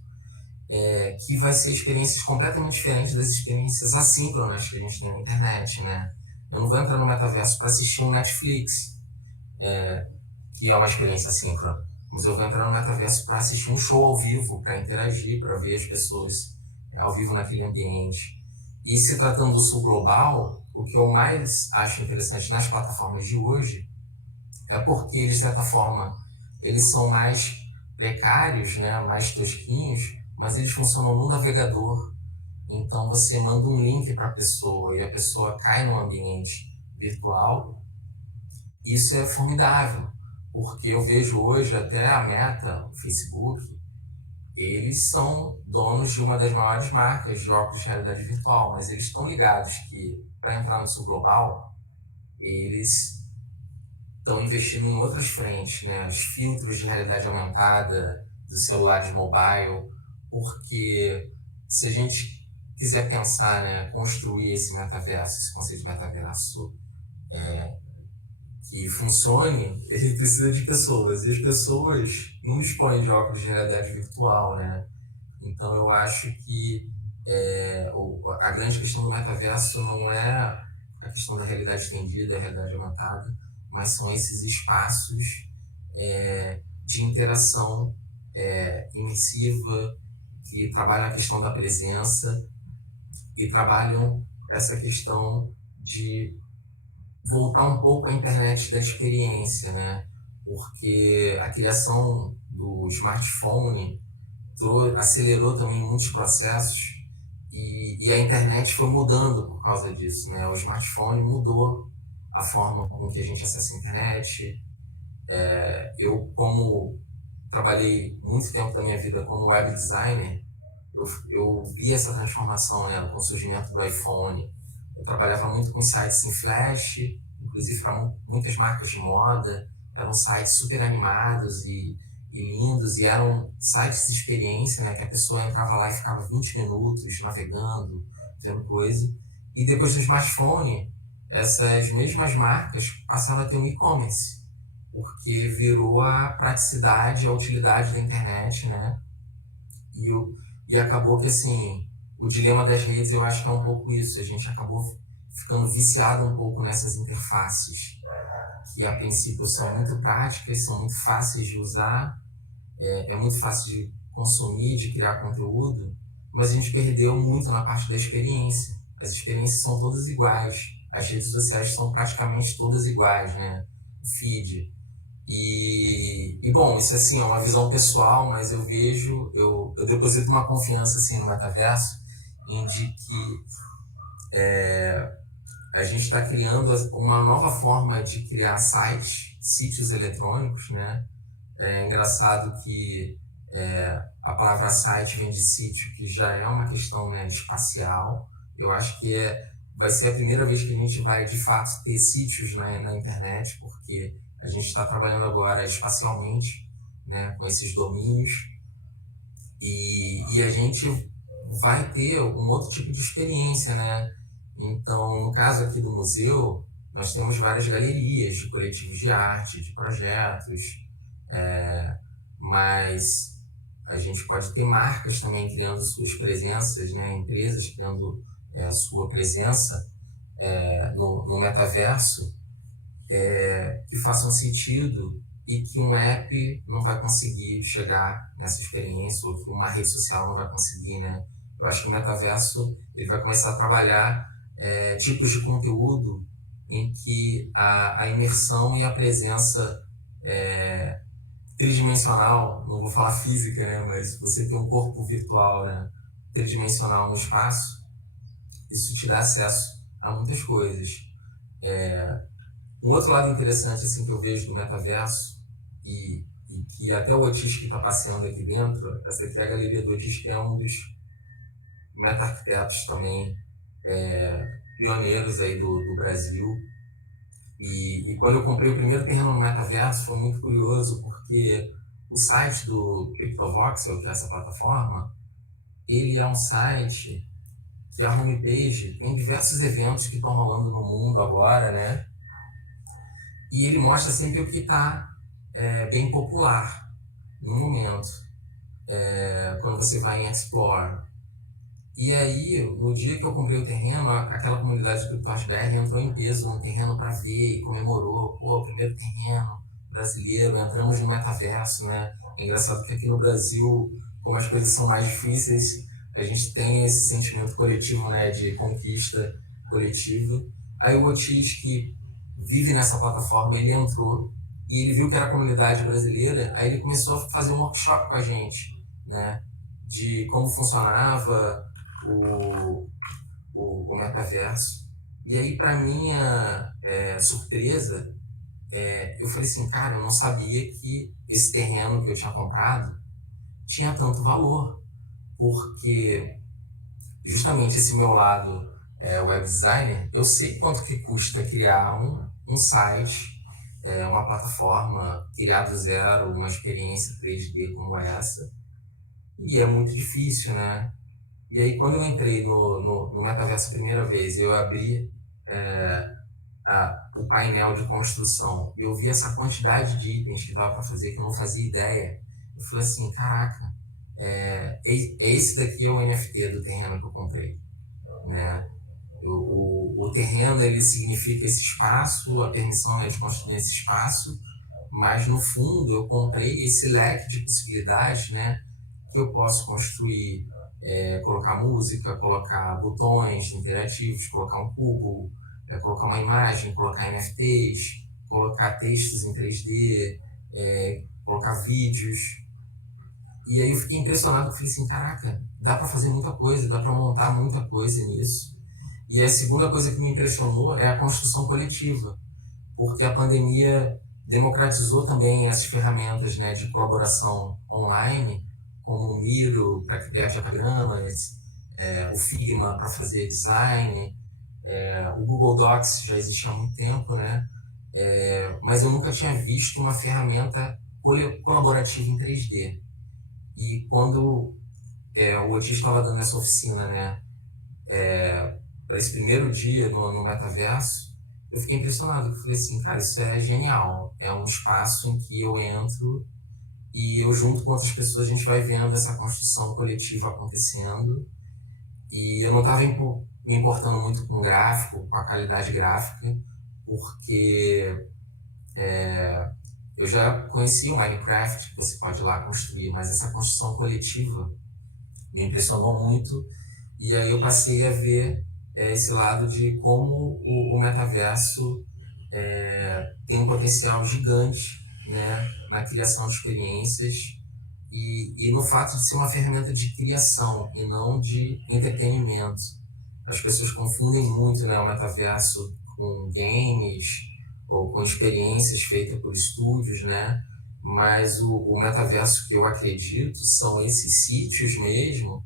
que vai ser experiências completamente diferentes das experiências assíncronas que a gente tem na internet, né? Eu não vou entrar no metaverso para assistir um Netflix, que é uma experiência assíncrona, mas eu vou entrar no metaverso para assistir um show ao vivo, para interagir, para ver as pessoas ao vivo naquele ambiente. E se tratando do Sul Global, o que eu mais acho interessante nas plataformas de hoje é porque eles, de certa forma, eles são mais precários, né, mais tosquinhos, mas eles funcionam no navegador. Então você manda um link para a pessoa e a pessoa cai no ambiente virtual. Isso é formidável, porque eu vejo hoje até a Meta, o Facebook, eles são donos de uma das maiores marcas de óculos de realidade virtual, mas eles estão ligados que para entrar no sul global, eles estão investindo em outras frentes, né? Os filtros de realidade aumentada dos celulares mobile, porque se a gente quiser pensar, né, construir esse metaverso, esse conceito de metaverso que funcione, ele precisa de pessoas, e as pessoas não dispõem de óculos de realidade virtual, né? Então eu acho que a grande questão do metaverso não é a questão da realidade estendida, a realidade aumentada, mas são esses espaços de interação imersiva, que trabalham a questão da presença e trabalham essa questão de voltar um pouco à internet da experiência, né? Porque a criação do smartphone acelerou também muitos processos e a internet foi mudando por causa disso, né? O smartphone mudou a forma com que a gente acessa a internet. Eu, como trabalhei muito tempo da minha vida como web designer, eu vi essa transformação, né, com o surgimento do iPhone. Eu trabalhava muito com sites em Flash, inclusive para muitas marcas de moda. Eram sites super animados e lindos, e eram sites de experiência, né, que a pessoa entrava lá e ficava 20 minutos navegando, fazendo coisa. E depois do smartphone, essas mesmas marcas passaram a ter um e-commerce, porque virou a praticidade, a utilidade da internet, né? E acabou que, assim, o dilema das redes, eu acho que é um pouco isso. A gente acabou ficando viciado um pouco nessas interfaces, que a princípio são muito práticas, são muito fáceis de usar, é muito fácil de consumir, de criar conteúdo, mas a gente perdeu muito na parte da experiência. As experiências são todas iguais, as redes sociais são praticamente todas iguais, né? O feed. E bom, isso assim é uma visão pessoal, mas eu vejo, eu deposito uma confiança assim no metaverso, em de que a gente está criando uma nova forma de criar sites, sítios eletrônicos, né? É engraçado que a palavra site vem de sítio, que já é uma questão, né, espacial. Eu acho que vai ser a primeira vez que a gente vai de fato ter sítios na internet, porque a gente está trabalhando agora espacialmente, né, com esses domínios, e a gente vai ter um outro tipo de experiência, né? Então, no caso aqui do museu, nós temos várias galerias de coletivos de arte, de projetos, mas a gente pode ter marcas também criando suas presenças, né? Empresas criando sua presença no metaverso, que façam sentido e que um app não vai conseguir chegar nessa experiência, ou que uma rede social não vai conseguir, né? Eu acho que o metaverso ele vai começar a trabalhar tipos de conteúdo em que a imersão e a presença tridimensional, não vou falar física, né? Mas você ter um corpo virtual, né, tridimensional no espaço, isso te dá acesso a muitas coisas. Um outro lado interessante assim, que eu vejo do metaverso, e que até o Otis que está passeando aqui dentro, essa aqui é a galeria do Otis, que é um dos meta-arquitetos também pioneiros aí do Brasil. E quando eu comprei o primeiro terreno no metaverso, foi muito curioso, porque o site do CryptoVoxel, que é essa plataforma, ele é um site que a homepage tem diversos eventos que estão rolando no mundo agora, né? E ele mostra sempre o que está bem popular no momento, quando você vai em Explore. E aí, no dia que eu comprei o terreno, aquela comunidade de CryptoArt BR entrou em peso no terreno para ver e comemorou. Pô, o primeiro terreno brasileiro, entramos no metaverso, né? É engraçado que aqui no Brasil, como as coisas são mais difíceis, a gente tem esse sentimento coletivo, né, de conquista coletiva. Aí o Otis, que vive nessa plataforma, ele entrou e ele viu que era a comunidade brasileira, aí ele começou a fazer um workshop com a gente, né? de como funcionava o metaverso. E aí, para minha surpresa, eu falei assim, cara, eu não sabia que esse terreno que eu tinha comprado tinha tanto valor, porque justamente esse meu lado web designer, eu sei quanto que custa criar um site, uma plataforma, criar do zero uma experiência 3D como essa, e é muito difícil, né? E aí, quando eu entrei no metaverso a primeira vez, eu abri o painel de construção e eu vi essa quantidade de itens que dava para fazer que eu não fazia ideia. Eu falei assim, caraca, esse daqui é o NFT do terreno que eu comprei, né? O terreno, ele significa esse espaço, a permissão, né, de construir esse espaço, mas no fundo eu comprei esse leque de possibilidades, né, que eu posso construir, colocar música, colocar botões interativos, colocar um cubo, colocar uma imagem, colocar NFTs, colocar textos em 3D, colocar vídeos. E aí eu fiquei impressionado, falei assim, caraca, dá para fazer muita coisa, dá para montar muita coisa nisso. E a segunda coisa que me impressionou é a construção coletiva, porque a pandemia democratizou também as ferramentas, né, de colaboração online, como o Miro para criar diagramas, o Figma para fazer design, o Google Docs já existia há muito tempo, né? Mas eu nunca tinha visto uma ferramenta colaborativa em 3D. E quando o Otis estava dando essa oficina, né, para esse primeiro dia no metaverso, eu fiquei impressionado. Eu falei assim, cara, isso é genial. É um espaço em que eu entro e eu, junto com outras pessoas, a gente vai vendo essa construção coletiva acontecendo. E eu não estava me importando muito com o gráfico, com a qualidade gráfica, porque eu já conhecia o Minecraft, que você pode ir lá construir, mas essa construção coletiva me impressionou muito. E aí eu passei a ver esse lado de como o metaverso tem um potencial gigante, né, na criação de experiências e no fato de ser uma ferramenta de criação e não de entretenimento. As pessoas confundem muito, né, o metaverso com games ou com experiências feitas por estúdios, né? Mas o metaverso que eu acredito são esses sítios mesmo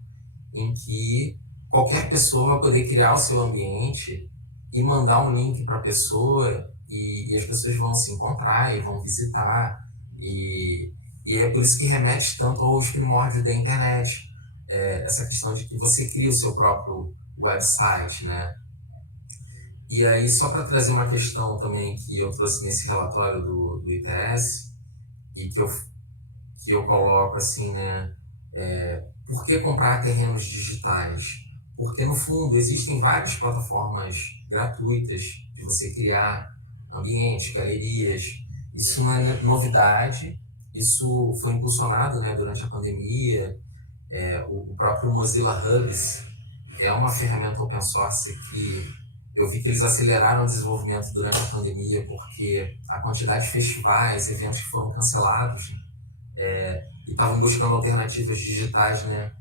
em que qualquer pessoa vai poder criar o seu ambiente e mandar um link para a pessoa e as pessoas vão se encontrar e vão visitar. E é por isso que remete tanto aos primórdios da internet. Essa questão de que você cria o seu próprio website, né? E aí, só para trazer uma questão também que eu trouxe nesse relatório do ITS e que eu coloco assim, né? Por que comprar terrenos digitais? Porque, no fundo, existem várias plataformas gratuitas de você criar ambientes, galerias. Isso não é novidade, isso foi impulsionado, né, durante a pandemia. O próprio Mozilla Hubs é uma ferramenta open source que eu vi que eles aceleraram o desenvolvimento durante a pandemia, porque a quantidade de festivais, eventos que foram cancelados, e estavam buscando alternativas digitais, né,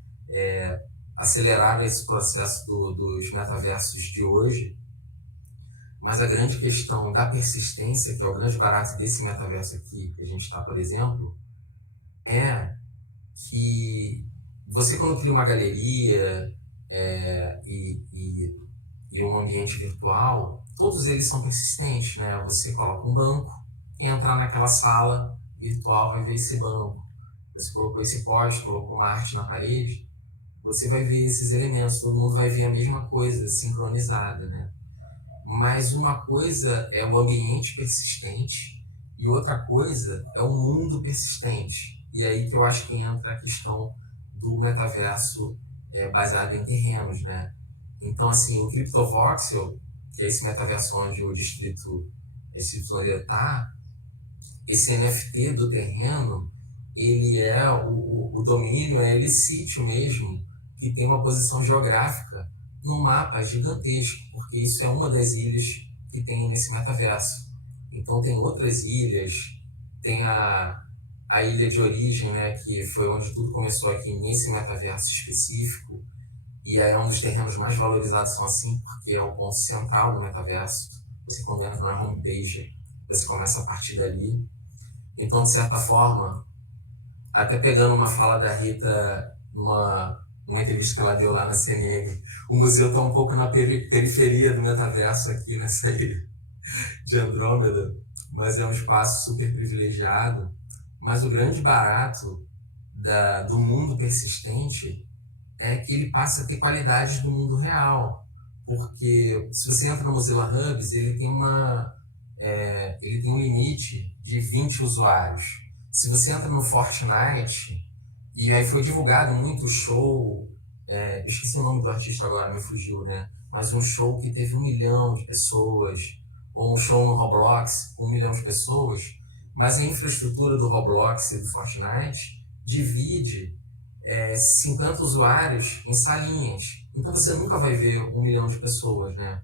aceleraram esse processo dos metaversos de hoje. Mas a grande questão da persistência, que é o grande barato desse metaverso aqui que a gente está, por exemplo, é que você, quando cria uma galeria e um ambiente virtual, todos eles são persistentes, né? Você coloca um banco, quem entrar naquela sala virtual vai ver esse banco. Você colocou esse poste, colocou uma arte na parede, você vai ver esses elementos, todo mundo vai ver a mesma coisa, sincronizada, né? Mas uma coisa é o ambiente persistente e outra coisa é o mundo persistente. E aí que eu acho que entra a questão do metaverso baseado em terrenos, né? Então, assim, o CryptoVoxel, que é esse metaverso onde o Distrito está, esse NFT do terreno, ele é o domínio, é ele sítio mesmo, que tem uma posição geográfica no mapa gigantesco, porque isso é uma das ilhas que tem nesse metaverso. Então tem outras ilhas, tem a ilha de origem, né, que foi onde tudo começou aqui nesse metaverso específico, e aí é um dos terrenos mais valorizados são assim, porque é o ponto central do metaverso. Você quando entra na homepage, você começa a partir dali. Então, de certa forma, até pegando uma fala da Rita numa entrevista que ela deu lá na CNN, o museu está um pouco na periferia do metaverso aqui nessa ilha de Andrômeda, mas é um espaço super privilegiado. Mas o grande barato do mundo persistente é que ele passa a ter qualidades do mundo real. Porque se você entra no Mozilla Hubs, ele tem um limite de 20 usuários. Se você entra no Fortnite, e aí foi divulgado muito o show, eu esqueci o nome do artista agora, me fugiu, né? Mas um show que teve 1 milhão de pessoas, ou um show no Roblox, 1 milhão de pessoas, mas a infraestrutura do Roblox e do Fortnite divide 50 usuários em salinhas. Então você nunca vai ver 1 milhão de pessoas, né?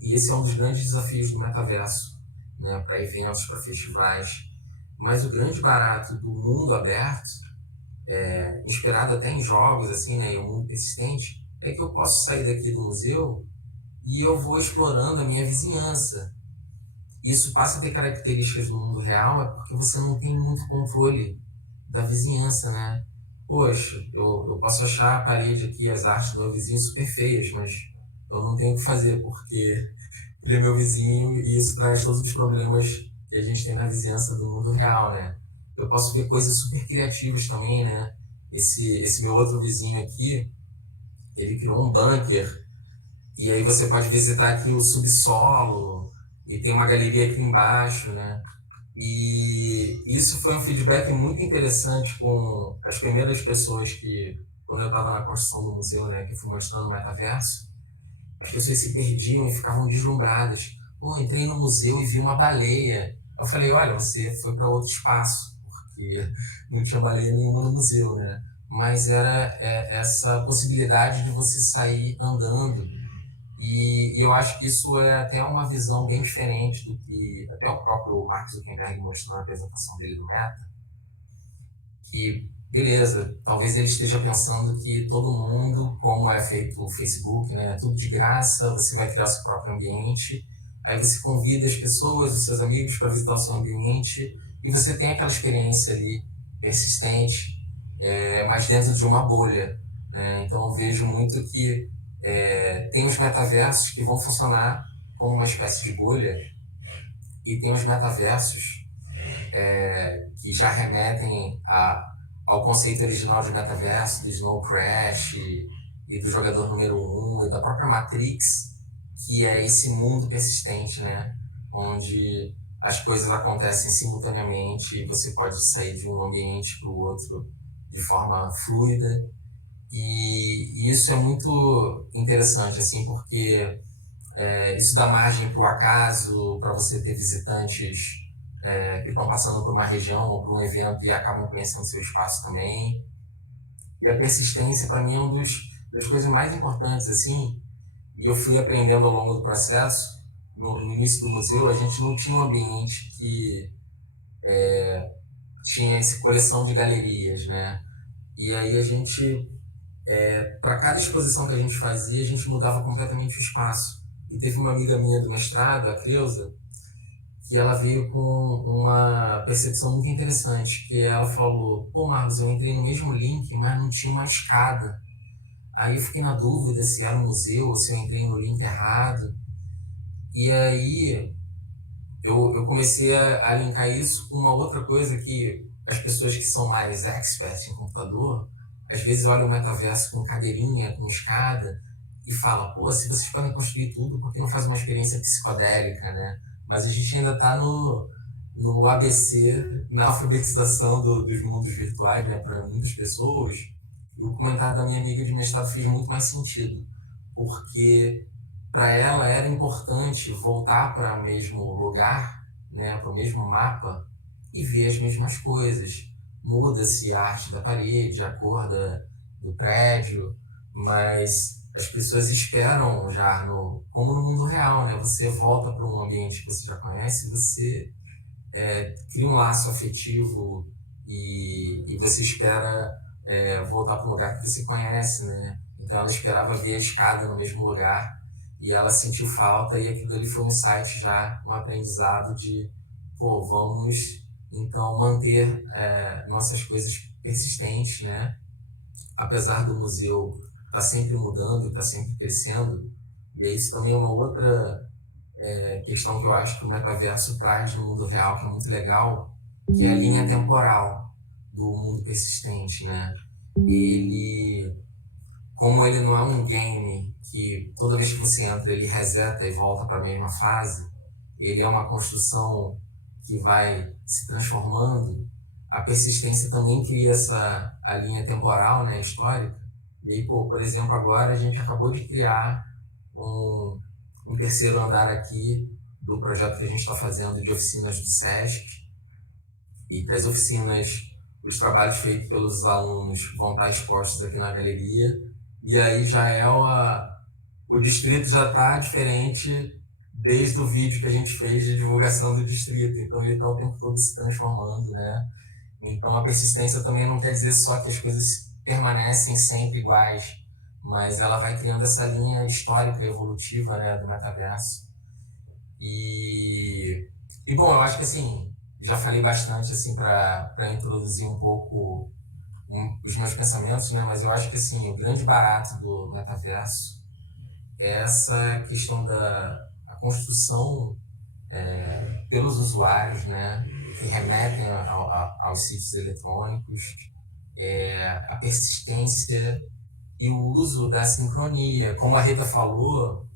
E esse é um dos grandes desafios do metaverso, né? Para eventos, para festivais. Mas o grande barato do mundo aberto, inspirado até em jogos, assim, né? E o mundo persistente, é que eu posso sair daqui do museu e eu vou explorando a minha vizinhança. Isso passa a ter características do mundo real, é porque você não tem muito controle da vizinhança, né? Poxa, eu posso achar a parede aqui, as artes do meu vizinho super feias, mas eu não tenho o que fazer, porque ele é meu vizinho e isso traz todos os problemas que a gente tem na vizinhança do mundo real, né? Eu posso ver coisas super criativas também, né? Esse meu outro vizinho aqui, ele criou um bunker, e aí você pode visitar aqui o subsolo, e tem uma galeria aqui embaixo, né? E isso foi um feedback muito interessante com as primeiras pessoas que, quando eu estava na construção do museu, né, que eu fui mostrando o metaverso, as pessoas se perdiam e ficavam deslumbradas. Pô, entrei no museu e vi uma baleia. Eu falei, olha, você foi para outro espaço, porque não tinha baleia nenhuma no museu, né? Mas era essa possibilidade de você sair andando. E eu acho que isso é até uma visão bem diferente do que até o próprio Mark Zuckerberg mostrou na apresentação dele do Meta, que, beleza, talvez ele esteja pensando que todo mundo, como é feito o Facebook, né, tudo de graça, você vai criar o seu próprio ambiente, aí você convida as pessoas, os seus amigos para visitar o seu ambiente e você tem aquela experiência ali persistente, mas dentro de uma bolha, né? Então eu vejo muito que tem os metaversos que vão funcionar como uma espécie de bolha e tem os metaversos que já remetem ao conceito original de metaverso, do Snow Crash e do jogador número 1 e da própria Matrix, que é esse mundo persistente, né? Onde as coisas acontecem simultaneamente e você pode sair de um ambiente para o outro de forma fluida. E isso é muito interessante, assim, porque isso dá margem para o acaso, para você ter visitantes que estão passando por uma região ou por um evento e acabam conhecendo seu espaço também. E a persistência, para mim, é uma das coisas mais importantes, assim, e eu fui aprendendo ao longo do processo. No início do museu, a gente não tinha um ambiente que tinha essa coleção de galerias, né? E aí a gente... para cada exposição que a gente fazia, a gente mudava completamente o espaço. E teve uma amiga minha do mestrado, a Creuza, que ela veio com uma percepção muito interessante, que ela falou, pô, Marcos, eu entrei no mesmo link, mas não tinha uma escada. Aí eu fiquei na dúvida se era um museu ou se eu entrei no link errado. E aí eu comecei a linkar isso com uma outra coisa que as pessoas que são mais experts em computador às vezes olha o metaverso com cadeirinha, com escada, e fala, pô, se vocês podem construir tudo, por que não faz uma experiência psicodélica, né? Mas a gente ainda está no ABC, na alfabetização dos mundos virtuais, né, para muitas pessoas. E o comentário da minha amiga de mestrado fez muito mais sentido, porque para ela era importante voltar para o mesmo lugar, né, para o mesmo mapa, e ver as mesmas coisas. Muda-se a arte da parede, a cor do prédio, mas as pessoas esperam já, como no mundo real, né? Você volta para um ambiente que você já conhece, você cria um laço afetivo e você espera voltar para um lugar que você conhece, né? Então ela esperava ver a escada no mesmo lugar e ela sentiu falta, e aquilo ali foi um insight já, um aprendizado de, pô, vamos então manter nossas coisas persistentes, né? Apesar do museu estar sempre mudando, estar sempre crescendo, e isso também é uma outra questão que eu acho que o metaverso traz no mundo real, que é muito legal, que é a linha temporal do mundo persistente, né? Ele, como ele não é um game que toda vez que você entra ele reseta e volta para a mesma fase, ele é uma construção que vai se transformando. A persistência também cria a linha temporal, né, histórica. E aí, pô, por exemplo, agora a gente acabou de criar um terceiro andar aqui do projeto que a gente está fazendo de oficinas do SESC, e que as oficinas, os trabalhos feitos pelos alunos vão estar expostos aqui na galeria, e aí já o distrito já está diferente desde o vídeo que a gente fez de divulgação do distrito, então ele está o tempo todo se transformando, né? Então a persistência também não quer dizer só que as coisas permanecem sempre iguais, mas ela vai criando essa linha histórica, evolutiva, né, do metaverso. E bom, eu acho que assim, já falei bastante assim para introduzir um pouco os meus pensamentos, né, mas eu acho que assim, o grande barato do metaverso é essa questão da construção pelos usuários, né, que remetem aos sítios eletrônicos, a persistência e o uso da sincronia. Como a Rita falou,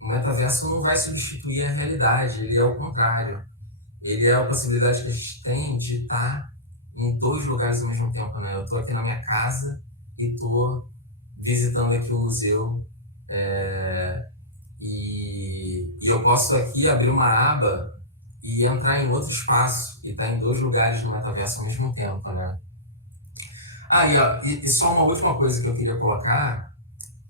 o metaverso não vai substituir a realidade, ele é o contrário. Ele é a possibilidade que a gente tem de estar em dois lugares ao mesmo tempo, né? Eu estou aqui na minha casa e estou visitando aqui o museu, e eu posso aqui abrir uma aba e entrar em outro espaço e estar em dois lugares no metaverso ao mesmo tempo, né? E só uma última coisa que eu queria colocar,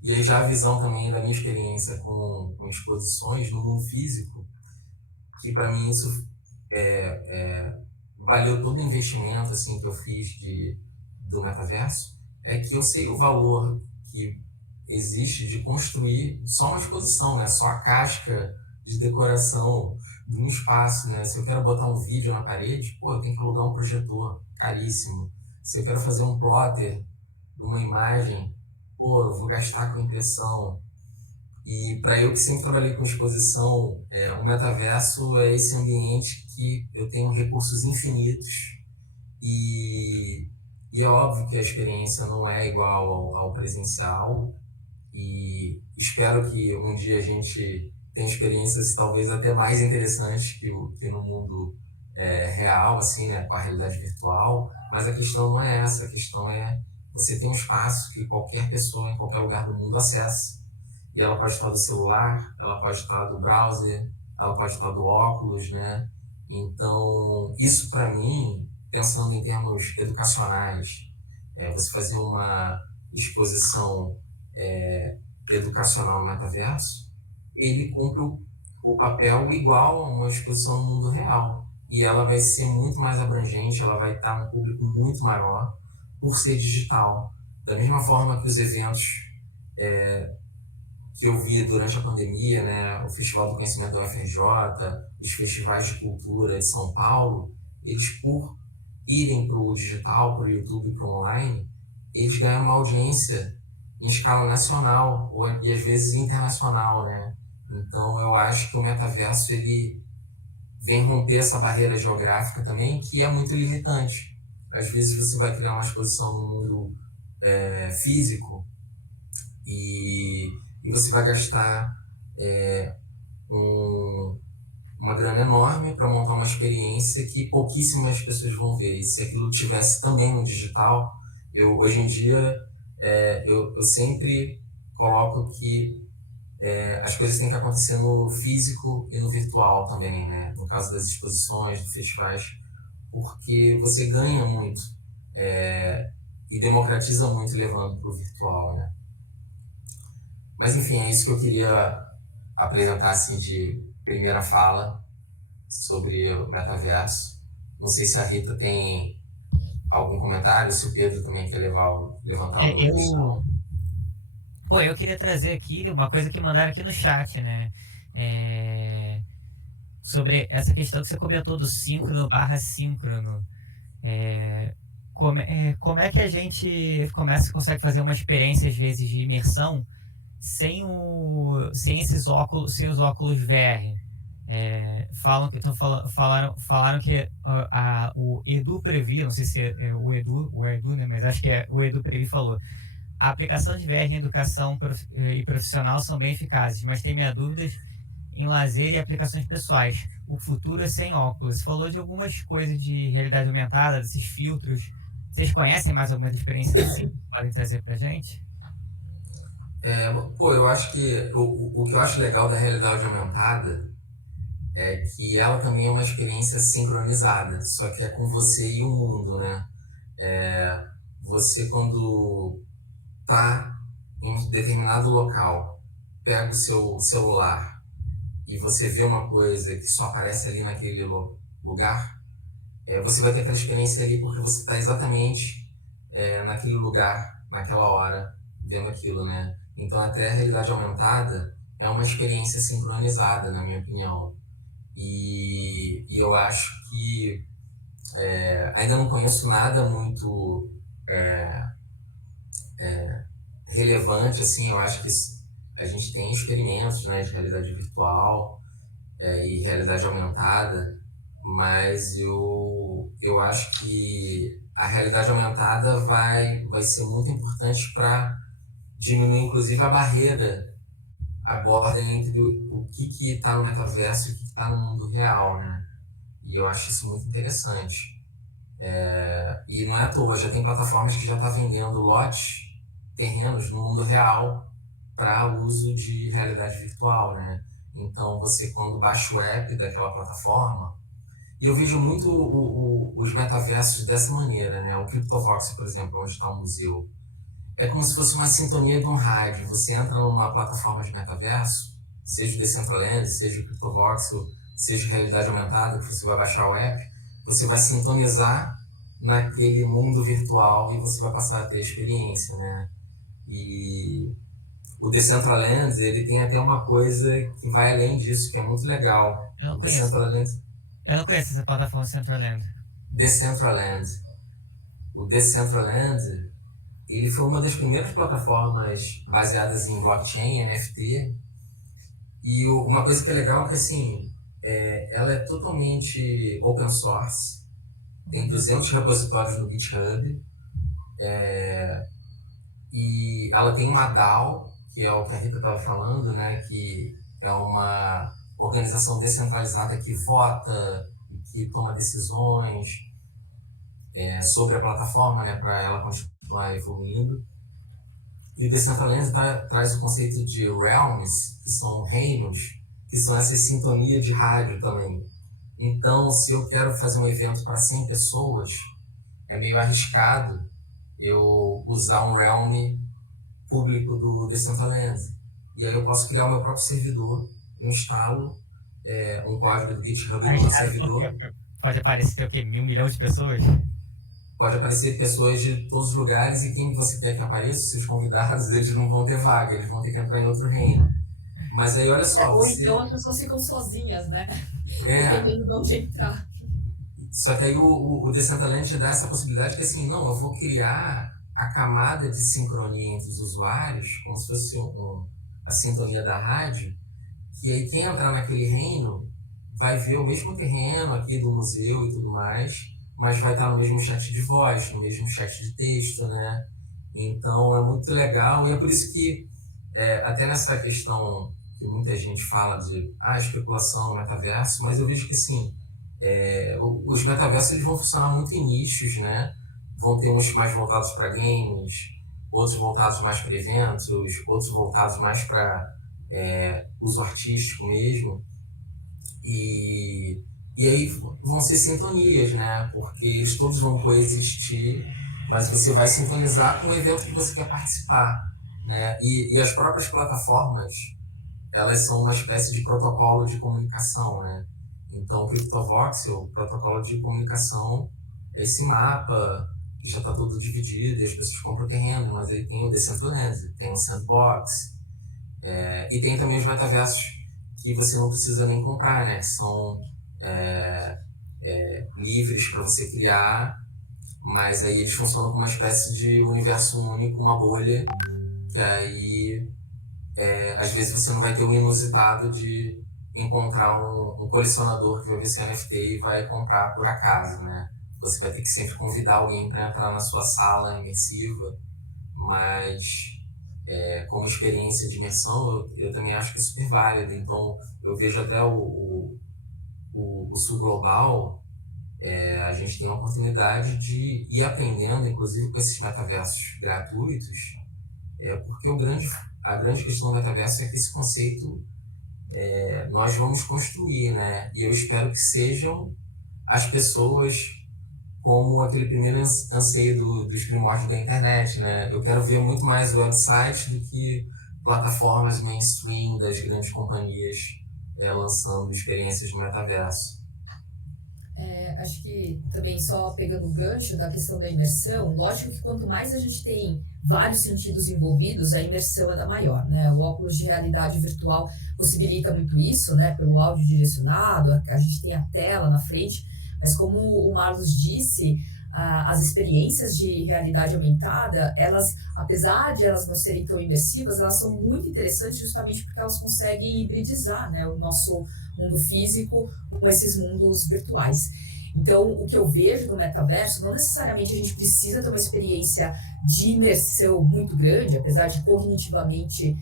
e aí já a visão também da minha experiência com exposições no mundo físico, que para mim isso valeu todo o investimento assim, que eu fiz do metaverso, é que eu sei o valor que existe de construir só uma exposição, né? Só a casca de decoração de um espaço, né? Se eu quero botar um vídeo na parede, pô, eu tenho que alugar um projetor caríssimo. Se eu quero fazer um plotter de uma imagem, pô, eu vou gastar com impressão. E para eu que sempre trabalhei com exposição, o metaverso é esse ambiente que eu tenho recursos infinitos e é óbvio que a experiência não é igual ao presencial, e espero que um dia a gente tenha experiências talvez até mais interessantes que no mundo real, assim, né, com a realidade virtual. Mas a questão não é essa, a questão é você tem um espaço que qualquer pessoa em qualquer lugar do mundo acessa. E ela pode estar do celular, ela pode estar do browser, ela pode estar do óculos, né? Então, isso para mim, pensando em termos educacionais, você fazer uma exposição educacional no metaverso, ele cumpre o papel igual a uma exposição no mundo real. E ela vai ser muito mais abrangente, ela vai estar num público muito maior por ser digital. Da mesma forma que os eventos que eu vi durante a pandemia, né, o Festival do Conhecimento da UFRJ, os festivais de cultura de São Paulo, eles por irem para o digital, para o YouTube, para o online, eles ganham uma audiência em escala nacional e às vezes internacional, né? Então eu acho que o metaverso ele vem romper essa barreira geográfica também, que é muito limitante. Às vezes você vai criar uma exposição no mundo físico e você vai gastar uma grana enorme para montar uma experiência que pouquíssimas pessoas vão ver. E se aquilo tivesse também no digital, hoje em dia eu sempre coloco que as coisas têm que acontecer no físico e no virtual também, né? No caso das exposições, dos festivais, porque você ganha muito e democratiza muito levando para o virtual, né? Mas enfim, é isso que eu queria apresentar assim, de primeira fala sobre o metaverso. Não sei se a Rita tem algum comentário, se o Pedro também quer levantar É, alguma questão. eu queria trazer aqui uma coisa que mandaram aqui no chat, né? É, sobre essa questão que você comentou do síncrono barra síncrono. É, como é que a gente consegue fazer uma experiência, às vezes, de imersão sem esses óculos, sem os óculos VR? Falaram que o Edu Previ, não sei se é o Edu, né, mas acho que é o Edu Previ falou. A aplicação de VR em educação e profissional são bem eficazes, mas tem minhas dúvidas em lazer e aplicações pessoais. O futuro é sem óculos. Você falou de algumas coisas de realidade aumentada, desses filtros. Vocês conhecem mais algumas experiências assim que podem trazer pra gente? Pô, eu acho que o que eu acho legal da realidade aumentada é que ela também é uma experiência sincronizada, só que é com você e o mundo, né? Você, quando tá em um determinado local, pega o seu celular e você vê uma coisa que só aparece ali naquele lugar, você vai ter aquela experiência ali porque você está exatamente naquele lugar, naquela hora, vendo aquilo, né? Então, até a realidade aumentada é uma experiência sincronizada, na minha opinião. E eu acho que ainda não conheço nada muito relevante, assim. Eu acho que a gente tem experimentos, né, de realidade virtual e realidade aumentada, mas eu acho que a realidade aumentada vai ser muito importante para diminuir, inclusive, a barreira, a borda entre o que está no metaverso e o que está no mundo real, né? E eu acho isso muito interessante. E não é à toa, já tem plataformas que já estão vendendo lotes, terrenos no mundo real para uso de realidade virtual, né? Então, você, quando baixa o app daquela plataforma, e eu vejo muito os metaversos dessa maneira, né? O CryptoVox, por exemplo, onde está o museu, é como se fosse uma sintonia de um rádio. Você entra numa plataforma de metaverso, seja o Decentraland, seja o CryptoVoxel, seja realidade aumentada, que você vai baixar o app, você vai sintonizar naquele mundo virtual e você vai passar a ter a experiência, né? E o Decentraland, ele tem até uma coisa que vai além disso, que é muito legal. Eu não O conheço. Decentraland, Eu não conheço essa plataforma Centraland. Decentraland, o Decentraland, ele foi uma das primeiras plataformas baseadas em blockchain, NFT. E uma coisa que é legal é que, assim, ela é totalmente open source. Tem 200 repositórios no GitHub. E ela tem uma DAO, que é o que a Rita estava falando, né? Que é uma organização descentralizada que vota e que toma decisões sobre a plataforma, né? Para ela continuar evoluindo. E o Decentraland traz o conceito de realms, que são reinos, que são essas sintonias de rádio também. Então, se eu quero fazer um evento para 100 pessoas, é meio arriscado eu usar um realm público do Decentraland. E aí eu posso criar o meu próprio servidor, eu instalo um código do GitHub no meu servidor. Pode aparecer o quê? 1 milhão de pessoas? Pode aparecer pessoas de todos os lugares e quem você quer que apareça, seus convidados, eles não vão ter vaga, eles vão ter que entrar em outro reino. Mas aí, olha só, Ou então as pessoas ficam sozinhas, né? Dependendo de onde entrar. Só que aí o Decentraland te dá essa possibilidade que, assim, não, eu vou criar a camada de sincronia entre os usuários, como se fosse a sintonia da rádio, e aí quem entrar naquele reino vai ver o mesmo terreno aqui do museu e tudo mais, mas vai estar no mesmo chat de voz, no mesmo chat de texto, né? Então é muito legal e é por isso que até nessa questão que muita gente fala de especulação no metaverso, mas eu vejo que, assim, os metaversos eles vão funcionar muito em nichos, né? Vão ter uns mais voltados para games, outros voltados mais para eventos, outros voltados mais para uso artístico mesmo. E aí vão ser sintonias, né? Porque eles todos vão coexistir, mas você vai sintonizar com o evento que você quer participar, né? E as próprias plataformas, elas são uma espécie de protocolo de comunicação, né? Então, o CryptoVoxel, o protocolo de comunicação, é esse mapa que já está todo dividido e as pessoas compram terreno, mas aí tem o Decentraland, tem o Sandbox, e tem também os metaversos que você não precisa nem comprar, né? Que são livres para você criar, mas aí eles funcionam como uma espécie de universo único, uma bolha, que aí às vezes você não vai ter o inusitado de encontrar um colecionador que vai ver seu NFT e vai comprar por acaso, né? Você vai ter que sempre convidar alguém para entrar na sua sala imersiva, mas como experiência de imersão, eu também acho que é super válido. Então, eu vejo até o Sul Global, a gente tem a oportunidade de ir aprendendo, inclusive com esses metaversos gratuitos, porque a grande questão do metaverso é que esse conceito nós vamos construir, né? E eu espero que sejam as pessoas como aquele primeiro anseio dos primórdios da internet, né? Eu quero ver muito mais websites do que plataformas mainstream das grandes companhias lançando experiências no metaverso. Acho que também só pegando o gancho da questão da imersão, lógico que quanto mais a gente tem vários sentidos envolvidos, a imersão é maior, né? O óculos de realidade virtual possibilita muito isso, né? Pelo áudio direcionado, a gente tem a tela na frente, mas como o Marlos disse, as experiências de realidade aumentada, elas, apesar de elas não serem tão imersivas, elas são muito interessantes justamente porque elas conseguem hibridizar, né, o nosso mundo físico com esses mundos virtuais. Então, o que eu vejo no metaverso, não necessariamente a gente precisa ter uma experiência de imersão muito grande, apesar de cognitivamente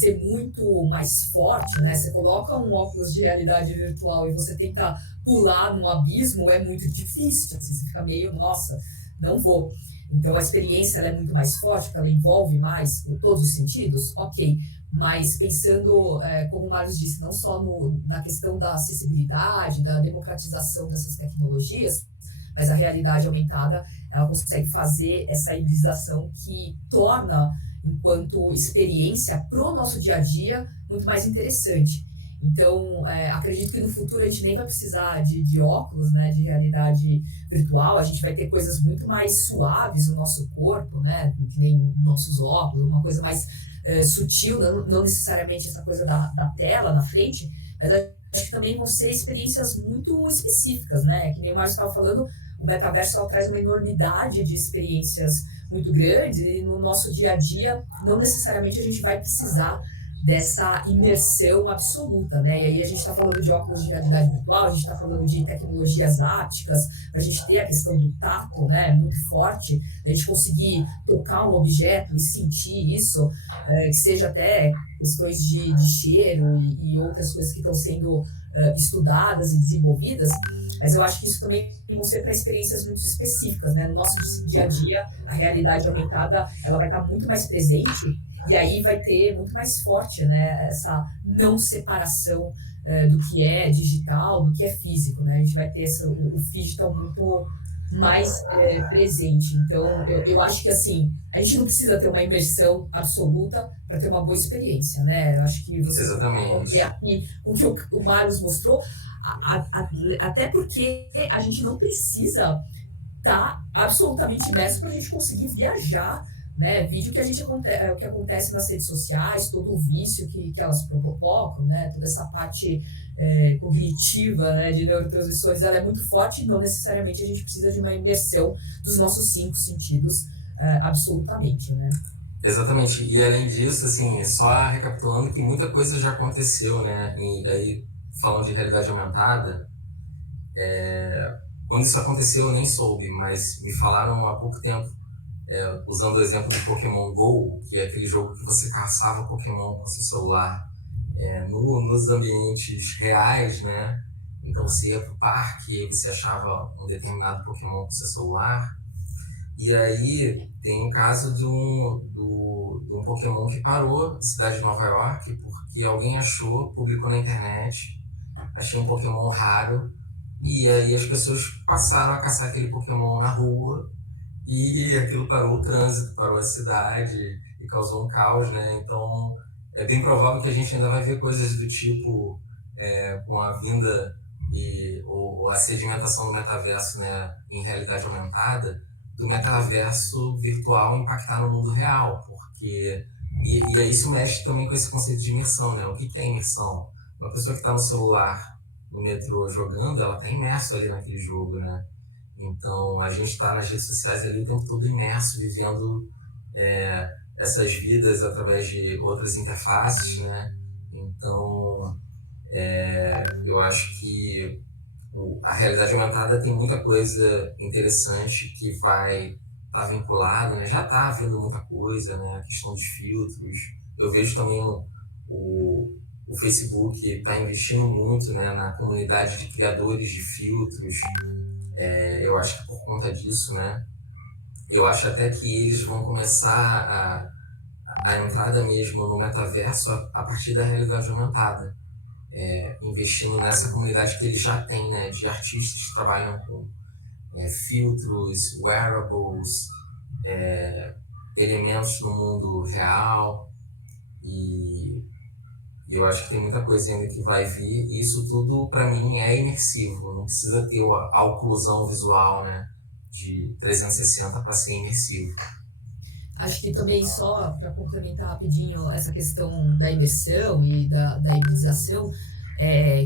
ser muito mais forte, né? Você coloca um óculos de realidade virtual e você tenta pular num abismo, é muito difícil, assim, você fica meio, nossa, não vou. Então, a experiência ela é muito mais forte, porque ela envolve mais todos os sentidos, ok. Mas pensando, como o Marlos disse, não só na questão da acessibilidade, da democratização dessas tecnologias, mas a realidade aumentada, ela consegue fazer essa hibridização que torna, enquanto experiência para o nosso dia a dia, muito mais interessante. Então, acredito que no futuro a gente nem vai precisar de óculos, né, de realidade virtual, a gente vai ter coisas muito mais suaves no nosso corpo, né, que nem nossos óculos, uma coisa mais sutil, não necessariamente essa coisa da tela na frente, mas acho que também vão ser experiências muito específicas, né, que nem o Marcos estava falando, o metaverso ela traz uma enormidade de experiências muito grandes e no nosso dia a dia não necessariamente a gente vai precisar dessa imersão absoluta, né? E aí a gente está falando de óculos de realidade virtual, a gente está falando de tecnologias ápticas, para a gente ter a questão do tato, né? Muito forte, a gente conseguir tocar um objeto e sentir isso, que seja até questões de cheiro e outras coisas que estão sendo estudadas e desenvolvidas, mas eu acho que isso também vão ser para experiências muito específicas, né? No nosso dia a dia, a realidade aumentada, ela vai estar muito mais presente e aí vai ter muito mais forte, né? Essa não separação do que é digital, do que é físico, né? A gente vai ter o digital muito mais presente. Então, eu acho que, assim, a gente não precisa ter uma imersão absoluta para ter uma boa experiência, né? Eu acho que você Exatamente. ver aqui o que o Marlos mostrou, até porque a gente não precisa estar absolutamente imerso para a gente conseguir viajar, né? Vídeo o que acontece nas redes sociais, todo o vício que elas provocam, né? Toda essa parte cognitiva, né? De neurotransmissores, ela é muito forte e não necessariamente a gente precisa de uma imersão dos nossos 5 sentidos absolutamente, né? Exatamente. E além disso, assim, só recapitulando que muita coisa já aconteceu, né? E aí, falando de realidade aumentada, quando isso aconteceu eu nem soube, mas me falaram há pouco tempo, usando o exemplo do Pokémon GO, que é aquele jogo que você caçava Pokémon com seu celular nos ambientes reais, né? Então você ia pro parque e aí você achava um determinado Pokémon com seu celular. E aí tem um caso de um Pokémon que parou na cidade de Nova York porque alguém publicou na internet, achei um Pokémon raro, e aí as pessoas passaram a caçar aquele Pokémon na rua e aquilo parou o trânsito, parou a cidade e causou um caos, né? Então é bem provável que a gente ainda vai ver coisas do tipo com a vinda ou a sedimentação do metaverso, né, em realidade aumentada, do metaverso virtual impactar no mundo real, porque e aí isso mexe também com esse conceito de imersão, né? O que é imersão? Uma pessoa que está no celular, no metrô jogando, ela está imersa ali naquele jogo, né? Então a gente está nas redes sociais ali o tempo todo imerso, vivendo essas vidas através de outras interfaces, né? Então eu acho que a realidade aumentada tem muita coisa interessante que vai estar vinculada, né? Já está havendo muita coisa, né? A questão dos filtros. Eu vejo também o Facebook está investindo muito, né, na comunidade de criadores de filtros. Eu acho que por conta disso, né? Eu acho até que eles vão começar a entrada mesmo no metaverso a partir da realidade aumentada. Investindo nessa comunidade que eles já têm, né, de artistas que trabalham com filtros, wearables, elementos no mundo real, e eu acho que tem muita coisa ainda que vai vir, e isso tudo para mim é imersivo, não precisa ter a oclusão visual, né, de 360 para ser imersivo. Acho que também, só para complementar rapidinho essa questão da imersão e da hibridização,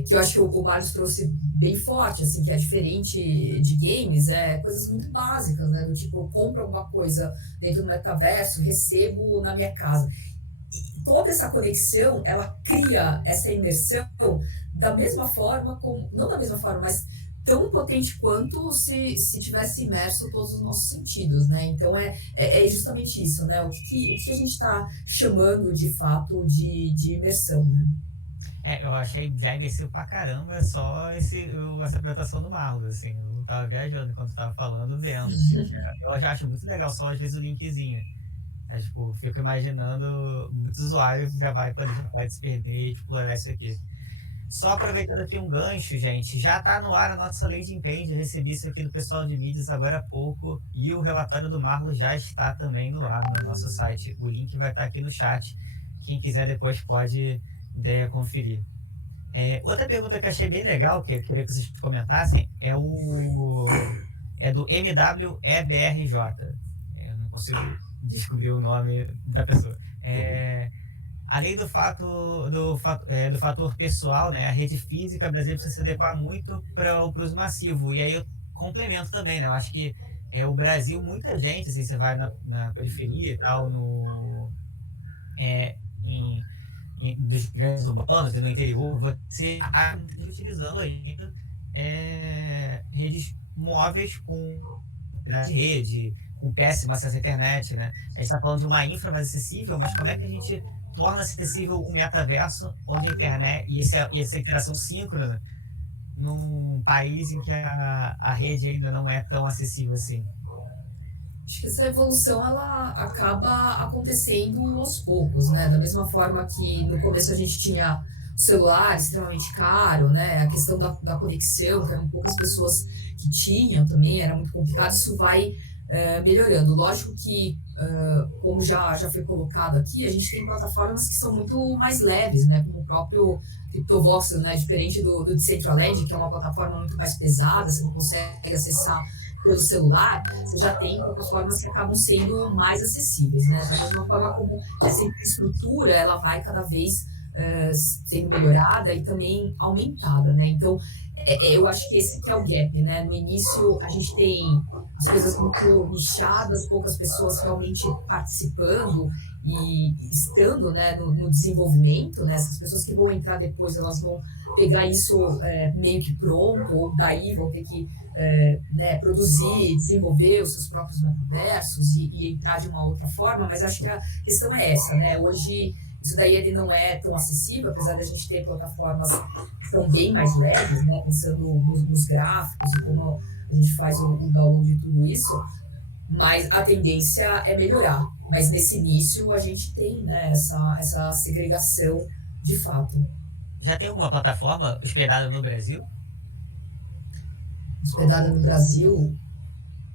que eu acho que o Marlos trouxe bem forte, assim, que é diferente de games, coisas muito básicas, né? Do tipo, eu compro alguma coisa dentro do metaverso, recebo na minha casa. E toda essa conexão, ela cria essa imersão da mesma forma, não da mesma forma, mas tão potente quanto se tivesse imerso todos os nossos sentidos, né? Então é justamente isso, né? O que a gente está chamando de fato de imersão, né? Eu achei já imbecil pra caramba só essa apresentação do Marlos, assim. Eu tava viajando enquanto tava falando, vendo. Assim, eu já acho muito legal só às vezes o linkzinho. Aí, tipo, fico imaginando muitos usuários já vai se perder e explorar isso aqui. Só aproveitando aqui um gancho, gente, já está no ar a nossa landing page, eu recebi isso aqui do pessoal de mídias agora há pouco, e o relatório do Marlos já está também no ar no nosso site. O link vai estar aqui no chat, quem quiser depois pode conferir. Outra pergunta que eu achei bem legal, que eu queria que vocês comentassem, é do MWEBRJ. Eu não consigo descobrir o nome da pessoa. Além do fator pessoal, né, a rede física brasileira precisa se adequar muito para o uso massivo. E aí eu complemento também, né? Eu acho que o Brasil, muita gente, assim, você vai na periferia e tal, dos grandes urbanos e no interior, você acaba utilizando ainda redes móveis com rede, com péssima acesso à internet, né? A gente está falando de uma infra mais acessível, mas como é que a gente torna acessível um metaverso onde a internet e essa interação síncrona num país em que a rede ainda não é tão acessível assim? Acho que essa evolução ela acaba acontecendo aos poucos, né? Da mesma forma que no começo a gente tinha celular extremamente caro, né? A questão da conexão, que eram poucas pessoas que tinham também, era muito complicado, isso vai melhorando. Lógico que, como já foi colocado aqui, a gente tem plataformas que são muito mais leves, né? Como o próprio CryptoVoxel, né? Diferente do Decentraland, que é uma plataforma muito mais pesada, você não consegue acessar pelo celular, você já tem plataformas que acabam sendo mais acessíveis, né? Da mesma forma como essa infraestrutura, ela vai cada vez sendo melhorada e também aumentada, né? Então, eu acho que esse que é o gap, né? No início, a gente tem as coisas muito nichadas, poucas pessoas realmente participando e estando, né, no desenvolvimento, né? Essas pessoas que vão entrar depois, elas vão pegar isso meio que pronto, ou daí vão ter que produzir, desenvolver os seus próprios metaversos e entrar de uma outra forma, mas acho que a questão é essa, né? Hoje, isso daí ele não é tão acessível, apesar da gente ter plataformas que estão bem mais leves, né? Pensando nos gráficos e como a gente faz o download de tudo isso, mas a tendência é melhorar. Mas nesse início a gente tem, né, essa segregação de fato. Já tem alguma plataforma hospedada no Brasil? Hospedada no Brasil?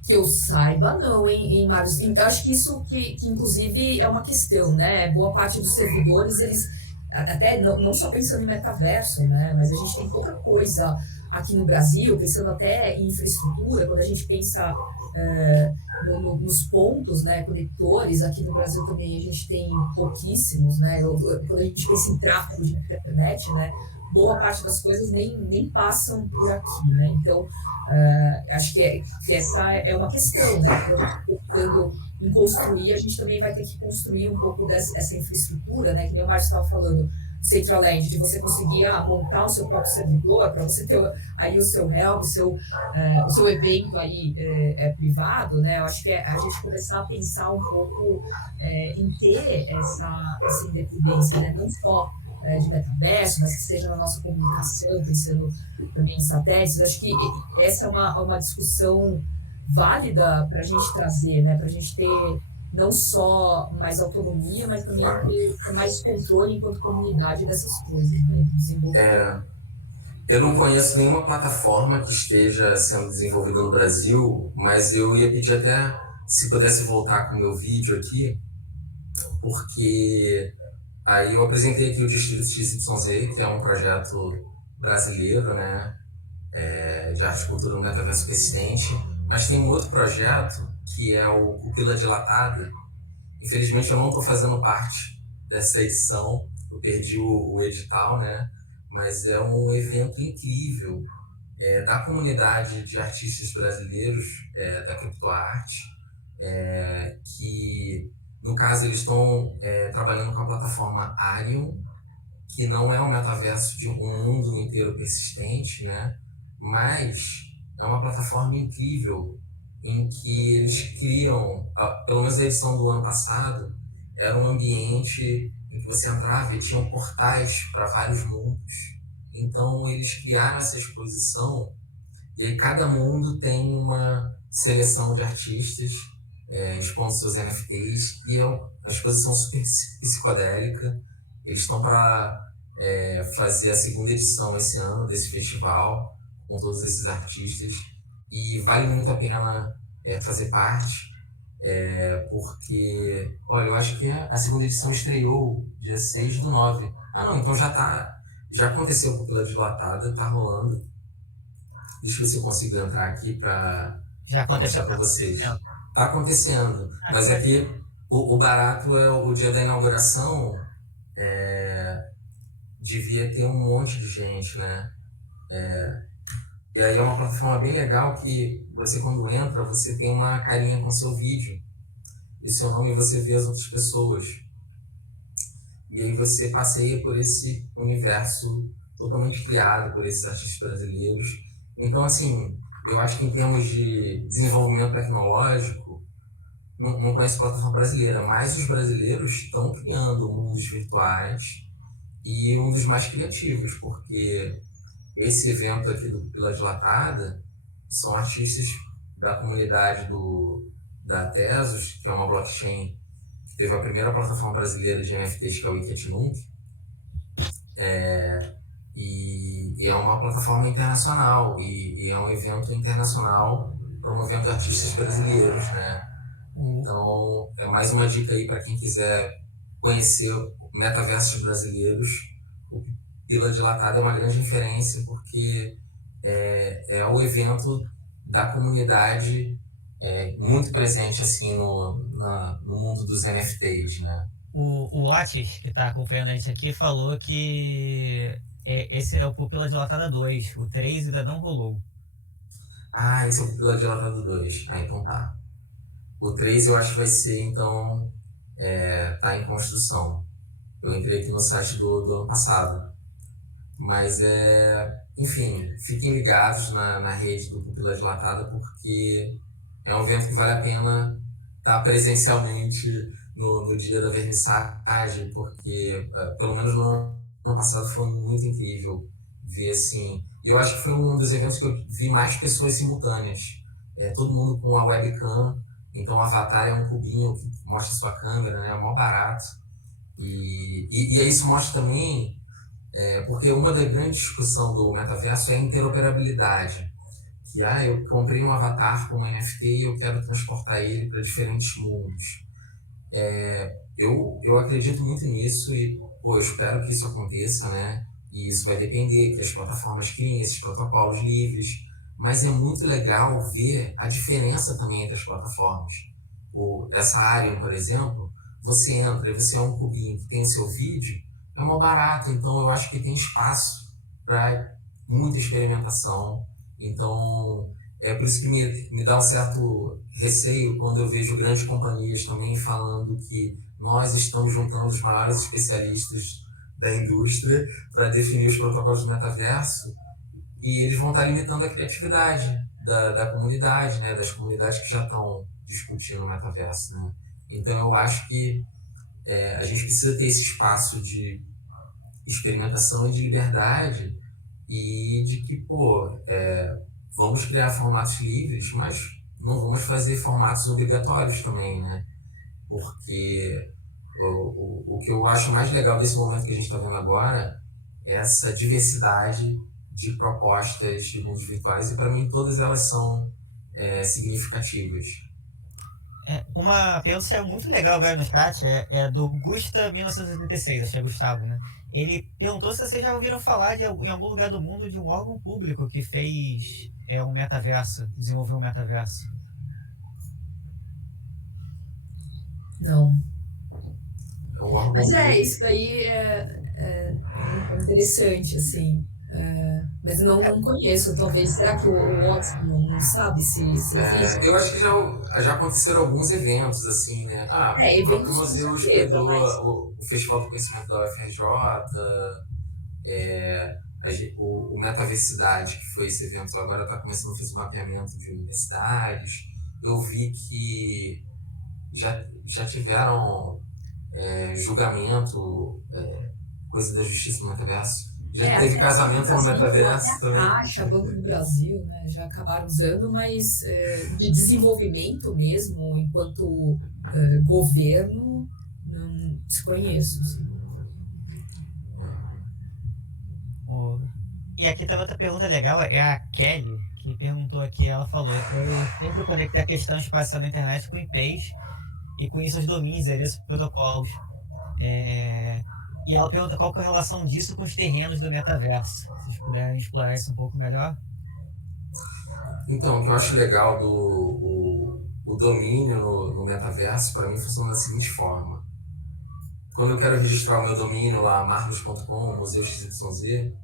Que eu saiba, não, em Marius. Eu acho que isso que inclusive é uma questão, né? Boa parte dos servidores, eles, até não só pensando em metaverso, né? Mas a gente tem pouca coisa aqui no Brasil, pensando até em infraestrutura, quando a gente pensa nos pontos, né, conectores, aqui no Brasil também a gente tem pouquíssimos, né? Quando a gente pensa em tráfego de internet, né, boa parte das coisas nem passam por aqui, né? Então, acho que essa é uma questão, né? Quando a gente está pensando em construir, a gente também vai ter que construir um pouco dessa infraestrutura, né? Que nem o Márcio estava falando, Centraland, de você conseguir montar o seu próprio servidor, para você ter aí o seu help, o seu evento aí privado, né? Eu acho que a gente começar a pensar um pouco em ter essa independência, né? Não só de metaverso, mas que seja na nossa comunicação, pensando também em satélites. Acho que essa é uma discussão válida para a gente trazer, né? Para a gente ter não só mais autonomia, mas também ter mais controle enquanto comunidade dessas coisas, né? Eu não conheço nenhuma plataforma que esteja sendo desenvolvida no Brasil, mas eu ia pedir até se pudesse voltar com o meu vídeo aqui, porque aí eu apresentei aqui o Distrito XYZ, que é um projeto brasileiro, né, de arte e cultura no metaverso persistente, mas tem um outro projeto que é o Pupila Dilatada. Infelizmente eu não estou fazendo parte dessa edição, eu perdi o edital, né, mas é um evento incrível da comunidade de artistas brasileiros da criptoarte, que no caso eles estão trabalhando com a plataforma Arion, que não é um metaverso de um mundo inteiro persistente, né? Mas é uma plataforma incrível em que eles criam, pelo menos a edição do ano passado, era um ambiente em que você entrava e tinham portais para vários mundos. Então eles criaram essa exposição e aí cada mundo tem uma seleção de artistas expondo seus NFTs e é uma exposição super psicodélica. Eles estão para fazer a segunda edição esse ano desse festival com todos esses artistas e vale muito a pena fazer parte, porque, olha, eu acho que a segunda edição estreou dia 6/9. Ah não, então já aconteceu a Pupila Dilatada, tá rolando. Deixa eu ver se eu consigo entrar aqui para mostrar para vocês. Tá acontecendo, mas aqui o barato é o dia da inauguração, devia ter um monte de gente, né? E aí é uma plataforma bem legal que você, quando entra, você tem uma carinha com seu vídeo e seu nome e você vê as outras pessoas. E aí você passeia por esse universo totalmente criado por esses artistas brasileiros. Então, assim, eu acho que em termos de desenvolvimento tecnológico, não conheço plataforma brasileira, mas os brasileiros estão criando mundos virtuais e um dos mais criativos, porque esse evento aqui do Pupila Dilatada são artistas da comunidade da Tezos, que é uma blockchain que teve a primeira plataforma brasileira de NFTs, que é o Wikietnunk, e é uma plataforma internacional e é um evento internacional promovendo artistas brasileiros, né? Então é mais uma dica aí para quem quiser conhecer metaversos brasileiros. O Pupila Dilatada é uma grande referência porque é o evento da comunidade muito presente assim no mundo dos NFTs, né? O Otis, que está acompanhando a gente aqui, falou que esse é o Pupila Dilatada 2, o 3 ainda não rolou. Ah, esse é o Pupila Dilatada 2. Ah, então tá. O 3 eu acho que vai ser, então, tá em construção. Eu entrei aqui no site do ano passado. Mas, enfim, fiquem ligados na rede do Pupila Dilatada, porque é um evento que vale a pena estar presencialmente no dia da vernissagem, porque, pelo menos no ano passado, foi muito incrível ver, assim... E eu acho que foi um dos eventos que eu vi mais pessoas simultâneas. Todo mundo com a webcam. Então o avatar é um cubinho que mostra a sua câmera, né? É mó barato. E isso mostra também, porque uma das grandes discussões do metaverso é a interoperabilidade. Que eu comprei um avatar com um NFT e eu quero transportar ele para diferentes mundos. Eu acredito muito nisso e eu espero que isso aconteça, né? E isso vai depender que as plataformas criem esses protocolos livres, mas é muito legal ver a diferença também entre as plataformas. Essa área, por exemplo, você entra e você é um cubinho que tem o seu vídeo, é mal barato, então eu acho que tem espaço para muita experimentação. Então, é por isso que me dá um certo receio quando eu vejo grandes companhias também falando que nós estamos juntando os maiores especialistas da indústria para definir os protocolos do metaverso, e eles vão estar limitando a criatividade da comunidade, né, das comunidades que já estão discutindo o metaverso, né? Então eu acho que a gente precisa ter esse espaço de experimentação e de liberdade, e de que, vamos criar formatos livres, mas não vamos fazer formatos obrigatórios também, né? Porque o que eu acho mais legal desse momento que a gente está vendo agora é essa diversidade de propostas de mundos virtuais, e para mim todas elas são significativas. Uma pergunta saiu muito legal agora no chat, é do Gusta1986, acho que é Gustavo, né? Ele perguntou se vocês já ouviram falar em algum lugar do mundo de um órgão público que fez um metaverso, desenvolveu um metaverso. Não. Mas Público. isso daí é interessante, assim. Mas eu não conheço, talvez. Será que o Watson não sabe se existe? Eu acho que já aconteceram alguns eventos, assim, né? O próprio Eventos museu com certeza, hospedou mas... o Festival do Conhecimento da UFRJ, o Metaversidade, que foi esse evento, agora está começando a fazer um mapeamento de universidades. Eu vi que já tiveram julgamento, coisa da justiça no metaverso. Já teve casamento no metaverso também. A Caixa, Banco do Brasil, né, já acabaram usando, mas de desenvolvimento mesmo, enquanto governo, não desconheço. Assim. E aqui também outra pergunta legal, é a Kelly, que perguntou aqui, ela falou: eu sempre conectei a questão espacial da internet com IPs, e com isso os domínios, endereços, protocolos. E ela pergunta qual que é a relação disso com os terrenos do metaverso. Se vocês puderem explorar isso um pouco melhor. Então, o que eu acho legal o domínio no metaverso, para mim, funciona da seguinte forma. Quando eu quero registrar o meu domínio lá, marlos.com, Museu XYZ,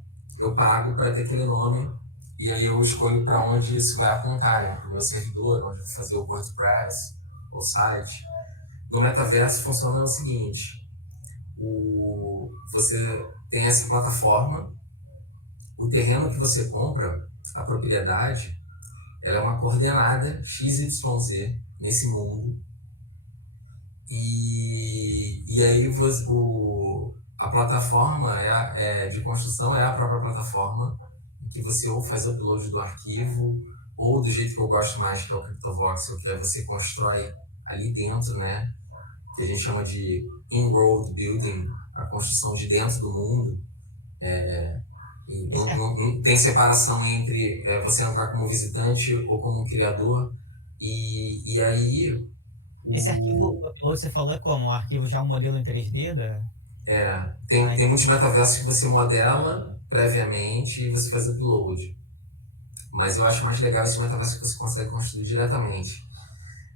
eu pago para ter aquele nome, e aí eu escolho para onde isso vai apontar, né? Para o meu servidor, onde eu vou fazer o WordPress, o site. No metaverso funciona o seguinte: você tem essa plataforma, o terreno que você compra, a propriedade, ela é uma coordenada XYZ nesse mundo, e aí a plataforma de construção é a própria plataforma, em que você ou faz upload do arquivo, ou do jeito que eu gosto mais, que é o CryptoVoxel, que é você constrói ali dentro, né? Que a gente chama de in-world building, a construção de dentro do mundo. Não tem separação entre você entrar como visitante ou como um criador. E aí... Esse arquivo que você falou é como? Um arquivo já um modelo em 3D? Tem muitos metaversos que você modela previamente e você faz upload. Mas eu acho mais legal esse metaverso que você consegue construir diretamente.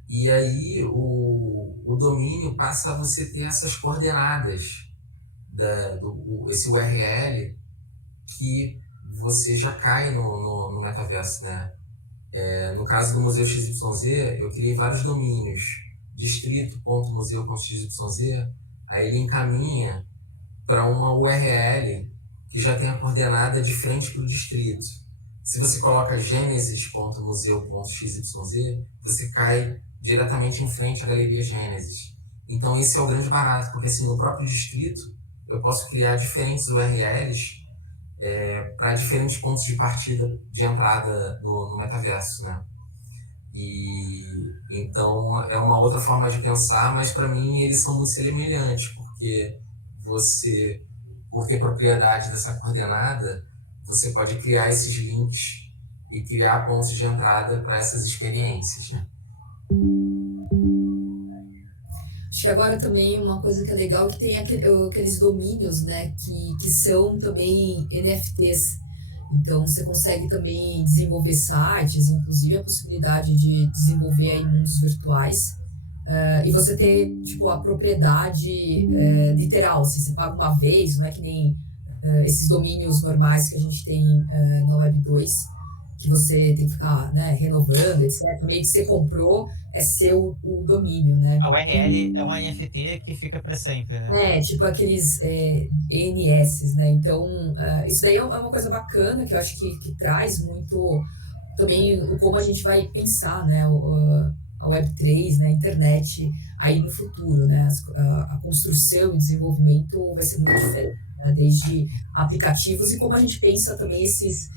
E aí o domínio passa a você ter essas coordenadas, esse URL, que você já cai no metaverso, né? No caso do Museu XYZ, eu criei vários domínios, distrito.museu.xyz, aí ele encaminha para uma URL que já tem a coordenada de frente para o distrito. Se você coloca genesis.museu.xyz, você cai diretamente em frente à Galeria Gênesis. Então esse é o grande barato, porque assim, no próprio distrito eu posso criar diferentes URLs para diferentes pontos de partida, de entrada no metaverso, né? E então é uma outra forma de pensar, mas para mim eles são muito semelhantes, porque você, por ter propriedade dessa coordenada, você pode criar esses links e criar pontos de entrada para essas experiências, né? Acho Acho que agora também uma coisa que é legal é que tem aqueles domínios, né, que são também NFTs. Então, você consegue também desenvolver sites, inclusive a possibilidade de desenvolver aí mundos virtuais. E você ter, tipo, a propriedade literal, assim, você paga uma vez, não é que nem esses domínios normais que a gente tem na Web2, que você tem que ficar, né, renovando, etc. Meio que você comprou, é seu o domínio, né? A URL é um NFT que fica para sempre, né? Tipo aqueles ENS, né? Então, isso daí é uma coisa bacana que eu acho que traz muito também o como a gente vai pensar, né? A Web3, né? A internet aí no futuro, né? A construção e desenvolvimento vai ser muito diferente, né? Desde aplicativos e como a gente pensa também esses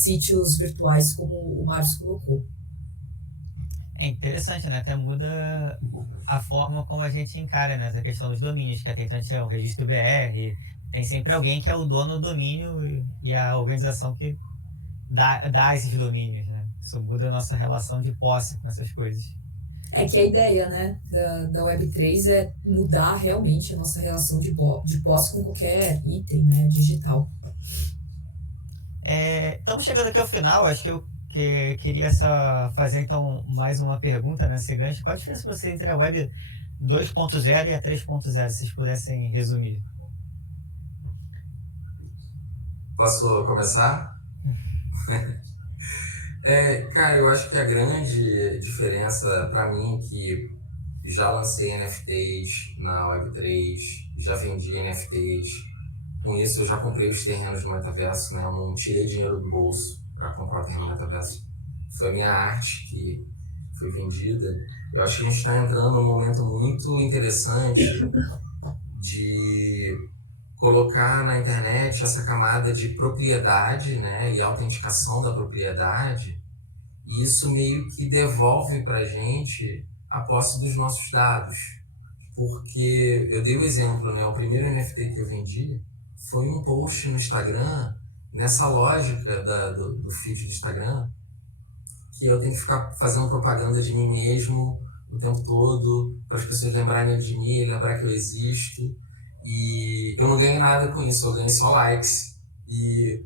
sítios virtuais, como o Marcos colocou. É interessante, né? Até muda a forma como a gente encara, né, essa questão dos domínios, que até então tinha o registro BR, tem sempre alguém que é o dono do domínio e a organização que dá esses domínios, né? Isso muda a nossa relação de posse com essas coisas. É que a ideia, né, da Web3 é mudar realmente a nossa relação de posse com qualquer item, né, digital. Estamos chegando aqui ao final, acho que eu queria só fazer então mais uma pergunta nesse gancho. Qual a diferença para você entre a Web 2.0 e a 3.0, se vocês pudessem resumir? Posso começar? Cara, eu acho que a grande diferença para mim, que já lancei NFTs na Web3, já vendi NFTs, com isso eu já comprei os terrenos no metaverso, né? Eu não tirei dinheiro do bolso para comprar o terreno no metaverso. Foi a minha arte que foi vendida. Eu acho que a gente está entrando num momento muito interessante de colocar na internet essa camada de propriedade, né, e autenticação da propriedade, e isso meio que devolve para a gente a posse dos nossos dados. Porque eu dei o exemplo, né, o primeiro NFT que eu vendi foi um post no Instagram, nessa lógica do feed do Instagram, que eu tenho que ficar fazendo propaganda de mim mesmo o tempo todo, para as pessoas lembrarem de mim, lembrar que eu existo. E eu não ganho nada com isso, eu ganho só likes. E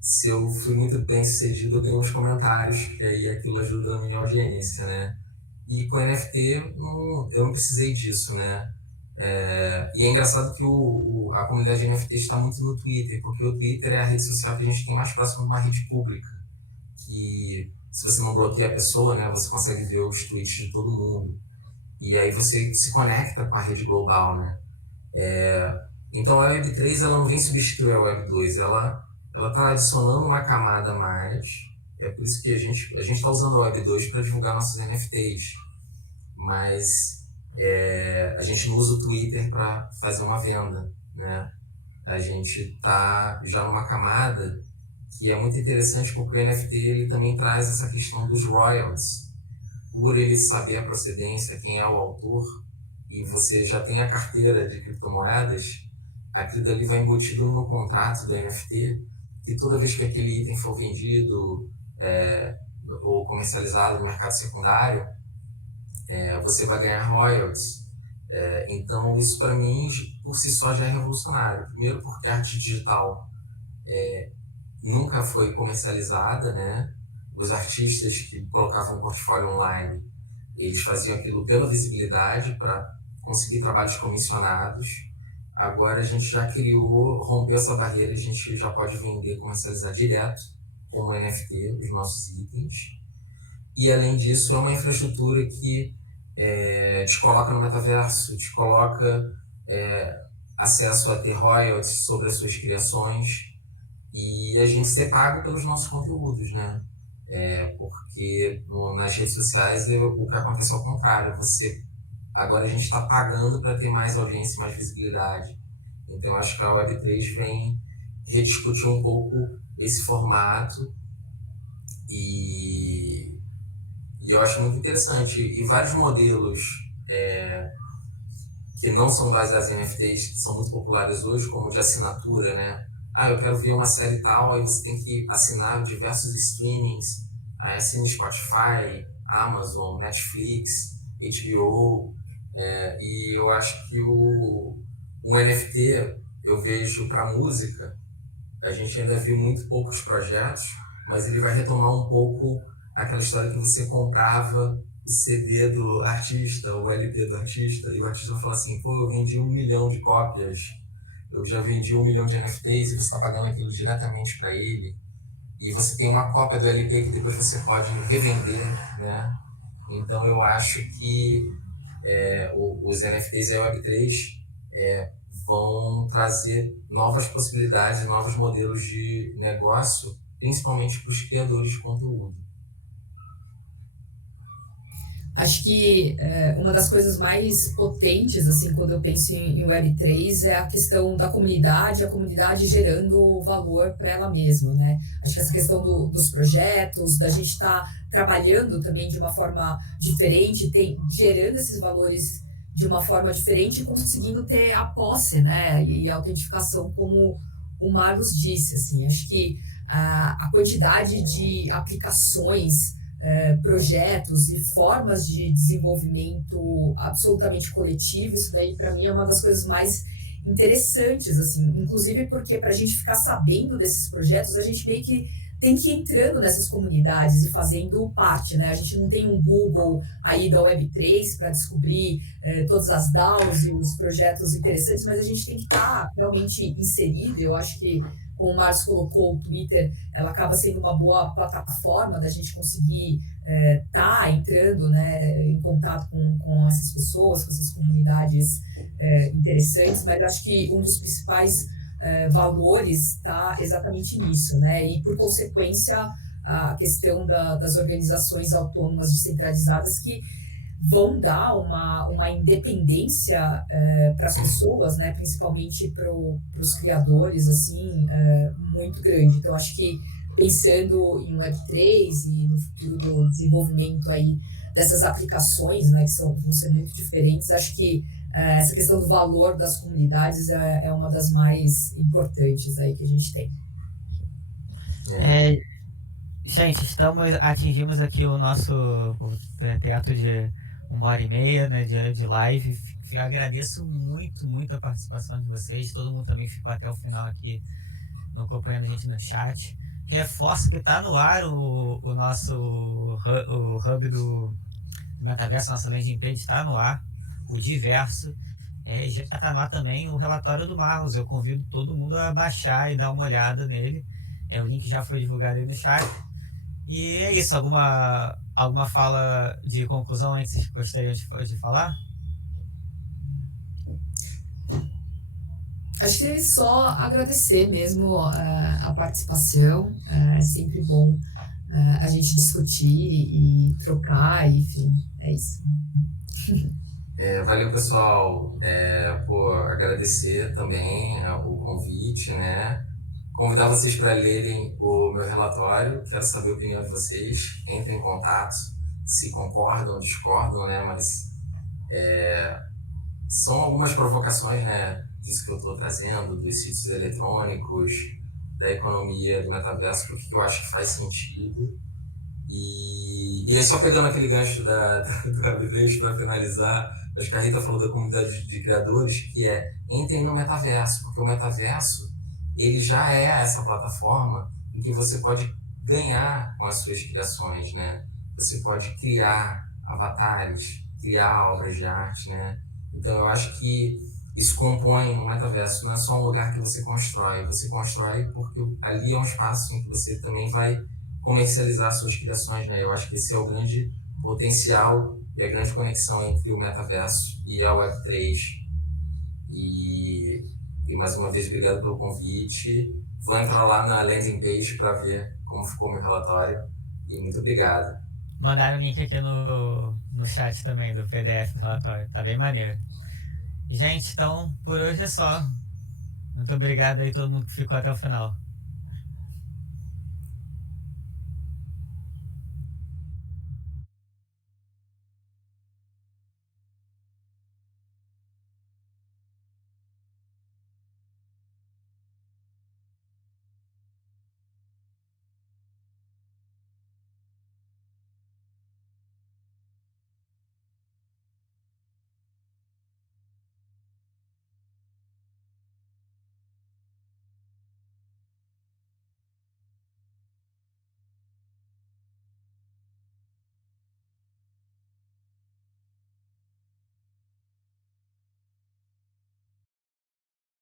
se eu fui muito bem sucedido, eu ganho uns comentários, que aí aquilo ajuda na minha audiência, né? E com NFT, eu não precisei disso, né? E é engraçado que a comunidade de NFT está muito no Twitter, porque o Twitter é a rede social que a gente tem mais próximo de uma rede pública. Que se você não bloqueia a pessoa, né, você consegue ver os tweets de todo mundo. E aí você se conecta com a rede global, né? Então a Web3 ela não vem substituir a Web2, ela está adicionando uma camada a mais. É por isso que a gente está usando a Web2 para divulgar nossos NFTs. Mas a gente não usa o Twitter para fazer uma venda, né? A gente está já numa camada que é muito interessante, porque o NFT ele também traz essa questão dos royalties. Por ele saber a procedência, quem é o autor, e você já tem a carteira de criptomoedas, aquilo dali vai embutido no contrato do NFT, e toda vez que aquele item for vendido ou comercializado no mercado secundário, você vai ganhar royalties. Então isso para mim, por si só, já é revolucionário. Primeiro porque a arte digital nunca foi comercializada, né? Os artistas que colocavam um portfólio online, eles faziam aquilo pela visibilidade, para conseguir trabalhos comissionados. Agora a gente já rompeu essa barreira, a gente já pode vender, comercializar direto como NFT os nossos itens. E além disso, é uma infraestrutura que te coloca no metaverso, te coloca acesso a ter royalties sobre as suas criações, e a gente ser pago pelos nossos conteúdos, né? Porque nas redes sociais o que acontece é o contrário. Agora a gente está pagando para ter mais audiência, mais visibilidade. Então acho que a Web3 vem rediscutir um pouco esse formato, e eu acho muito interessante. E vários modelos que não são baseados em NFTs, que são muito populares hoje, como de assinatura, né? Eu quero ver uma série tal, aí você tem que assinar diversos streamings, aí assina Spotify, Amazon, Netflix, HBO, E eu acho que o NFT, eu vejo para música, a gente ainda viu muito poucos projetos, mas ele vai retomar um pouco aquela história que você comprava o CD do artista, o LP do artista, e o artista vai falar assim, pô, eu vendi 1 milhão de cópias, eu já vendi 1 milhão de NFTs e você está pagando aquilo diretamente para ele. E você tem uma cópia do LP que depois você pode revender, né? Então eu acho que os NFTs e a Web3 vão trazer novas possibilidades, novos modelos de negócio, principalmente para os criadores de conteúdo. Acho que uma das coisas mais potentes, assim, quando eu penso em Web3, é a questão da comunidade, a comunidade gerando valor para ela mesma, né? Acho que essa questão dos projetos, da gente estar trabalhando também de uma forma diferente, gerando esses valores de uma forma diferente e conseguindo ter a posse, né? E a autentificação, como o Marlos disse, assim. Acho que a quantidade de aplicações, projetos e formas de desenvolvimento absolutamente coletivo, isso daí para mim é uma das coisas mais interessantes, assim, inclusive porque para a gente ficar sabendo desses projetos, a gente meio que tem que ir entrando nessas comunidades e fazendo parte, né? A gente não tem um Google aí da Web3 para descobrir todas as DAOs e os projetos interessantes, mas a gente tem que estar realmente inserido. Eu acho que, como o Marcos colocou, o Twitter, ela acaba sendo uma boa plataforma da gente conseguir estar entrando, né, em contato com essas pessoas, com essas comunidades interessantes, mas acho que um dos principais valores está exatamente nisso, né? E, por consequência, a questão das organizações autônomas descentralizadas que vão dar uma independência para as pessoas, né? Principalmente para os criadores, assim, muito grande. Então, acho que pensando em Web3 e no futuro do desenvolvimento aí dessas aplicações, né, que vão ser muito diferentes, acho que essa questão do valor das comunidades é uma das mais importantes aí que a gente tem. Gente, atingimos aqui o nosso teatro de 1h30, né, de live. Eu agradeço muito a participação de vocês. Todo mundo também ficou até o final aqui acompanhando a gente no chat. Reforço que está no ar o nosso o hub do Metaverso, nossa landing page está no ar, o Diverso. Já está lá também o relatório do Marlos. Eu convido todo mundo a baixar e dar uma olhada nele. O link já foi divulgado aí no chat. E é isso. Alguma fala de conclusão aí que vocês gostariam de falar? Acho que é só agradecer mesmo a participação. É sempre bom a gente discutir e trocar, enfim, é isso. Valeu, pessoal, por agradecer também o convite, né? Convidar vocês para lerem o meu relatório, quero saber a opinião de vocês, entrem em contato, se concordam, discordam, né? Mas são algumas provocações, né? Disso que eu estou trazendo, dos sítios eletrônicos, da economia do metaverso, porque eu acho que faz sentido. E aí, só pegando aquele gancho do Web3 para finalizar, acho que a Rita falou da comunidade de criadores, que entrem no metaverso, porque o metaverso ele já é essa plataforma em que você pode ganhar com as suas criações, né? Você pode criar avatares, criar obras de arte, né? Então eu acho que isso compõe o metaverso, não é só um lugar que você constrói porque ali é um espaço em que você também vai comercializar suas criações, né? Eu acho que esse é o grande potencial e a grande conexão entre o metaverso e a Web3. E mais uma vez, obrigado pelo convite. Vou entrar lá na landing page para ver como ficou meu relatório. E muito obrigado. Mandaram o link aqui no chat também do PDF do relatório. Tá bem maneiro. Gente, então por hoje é só. Muito obrigado aí todo mundo que ficou até o final.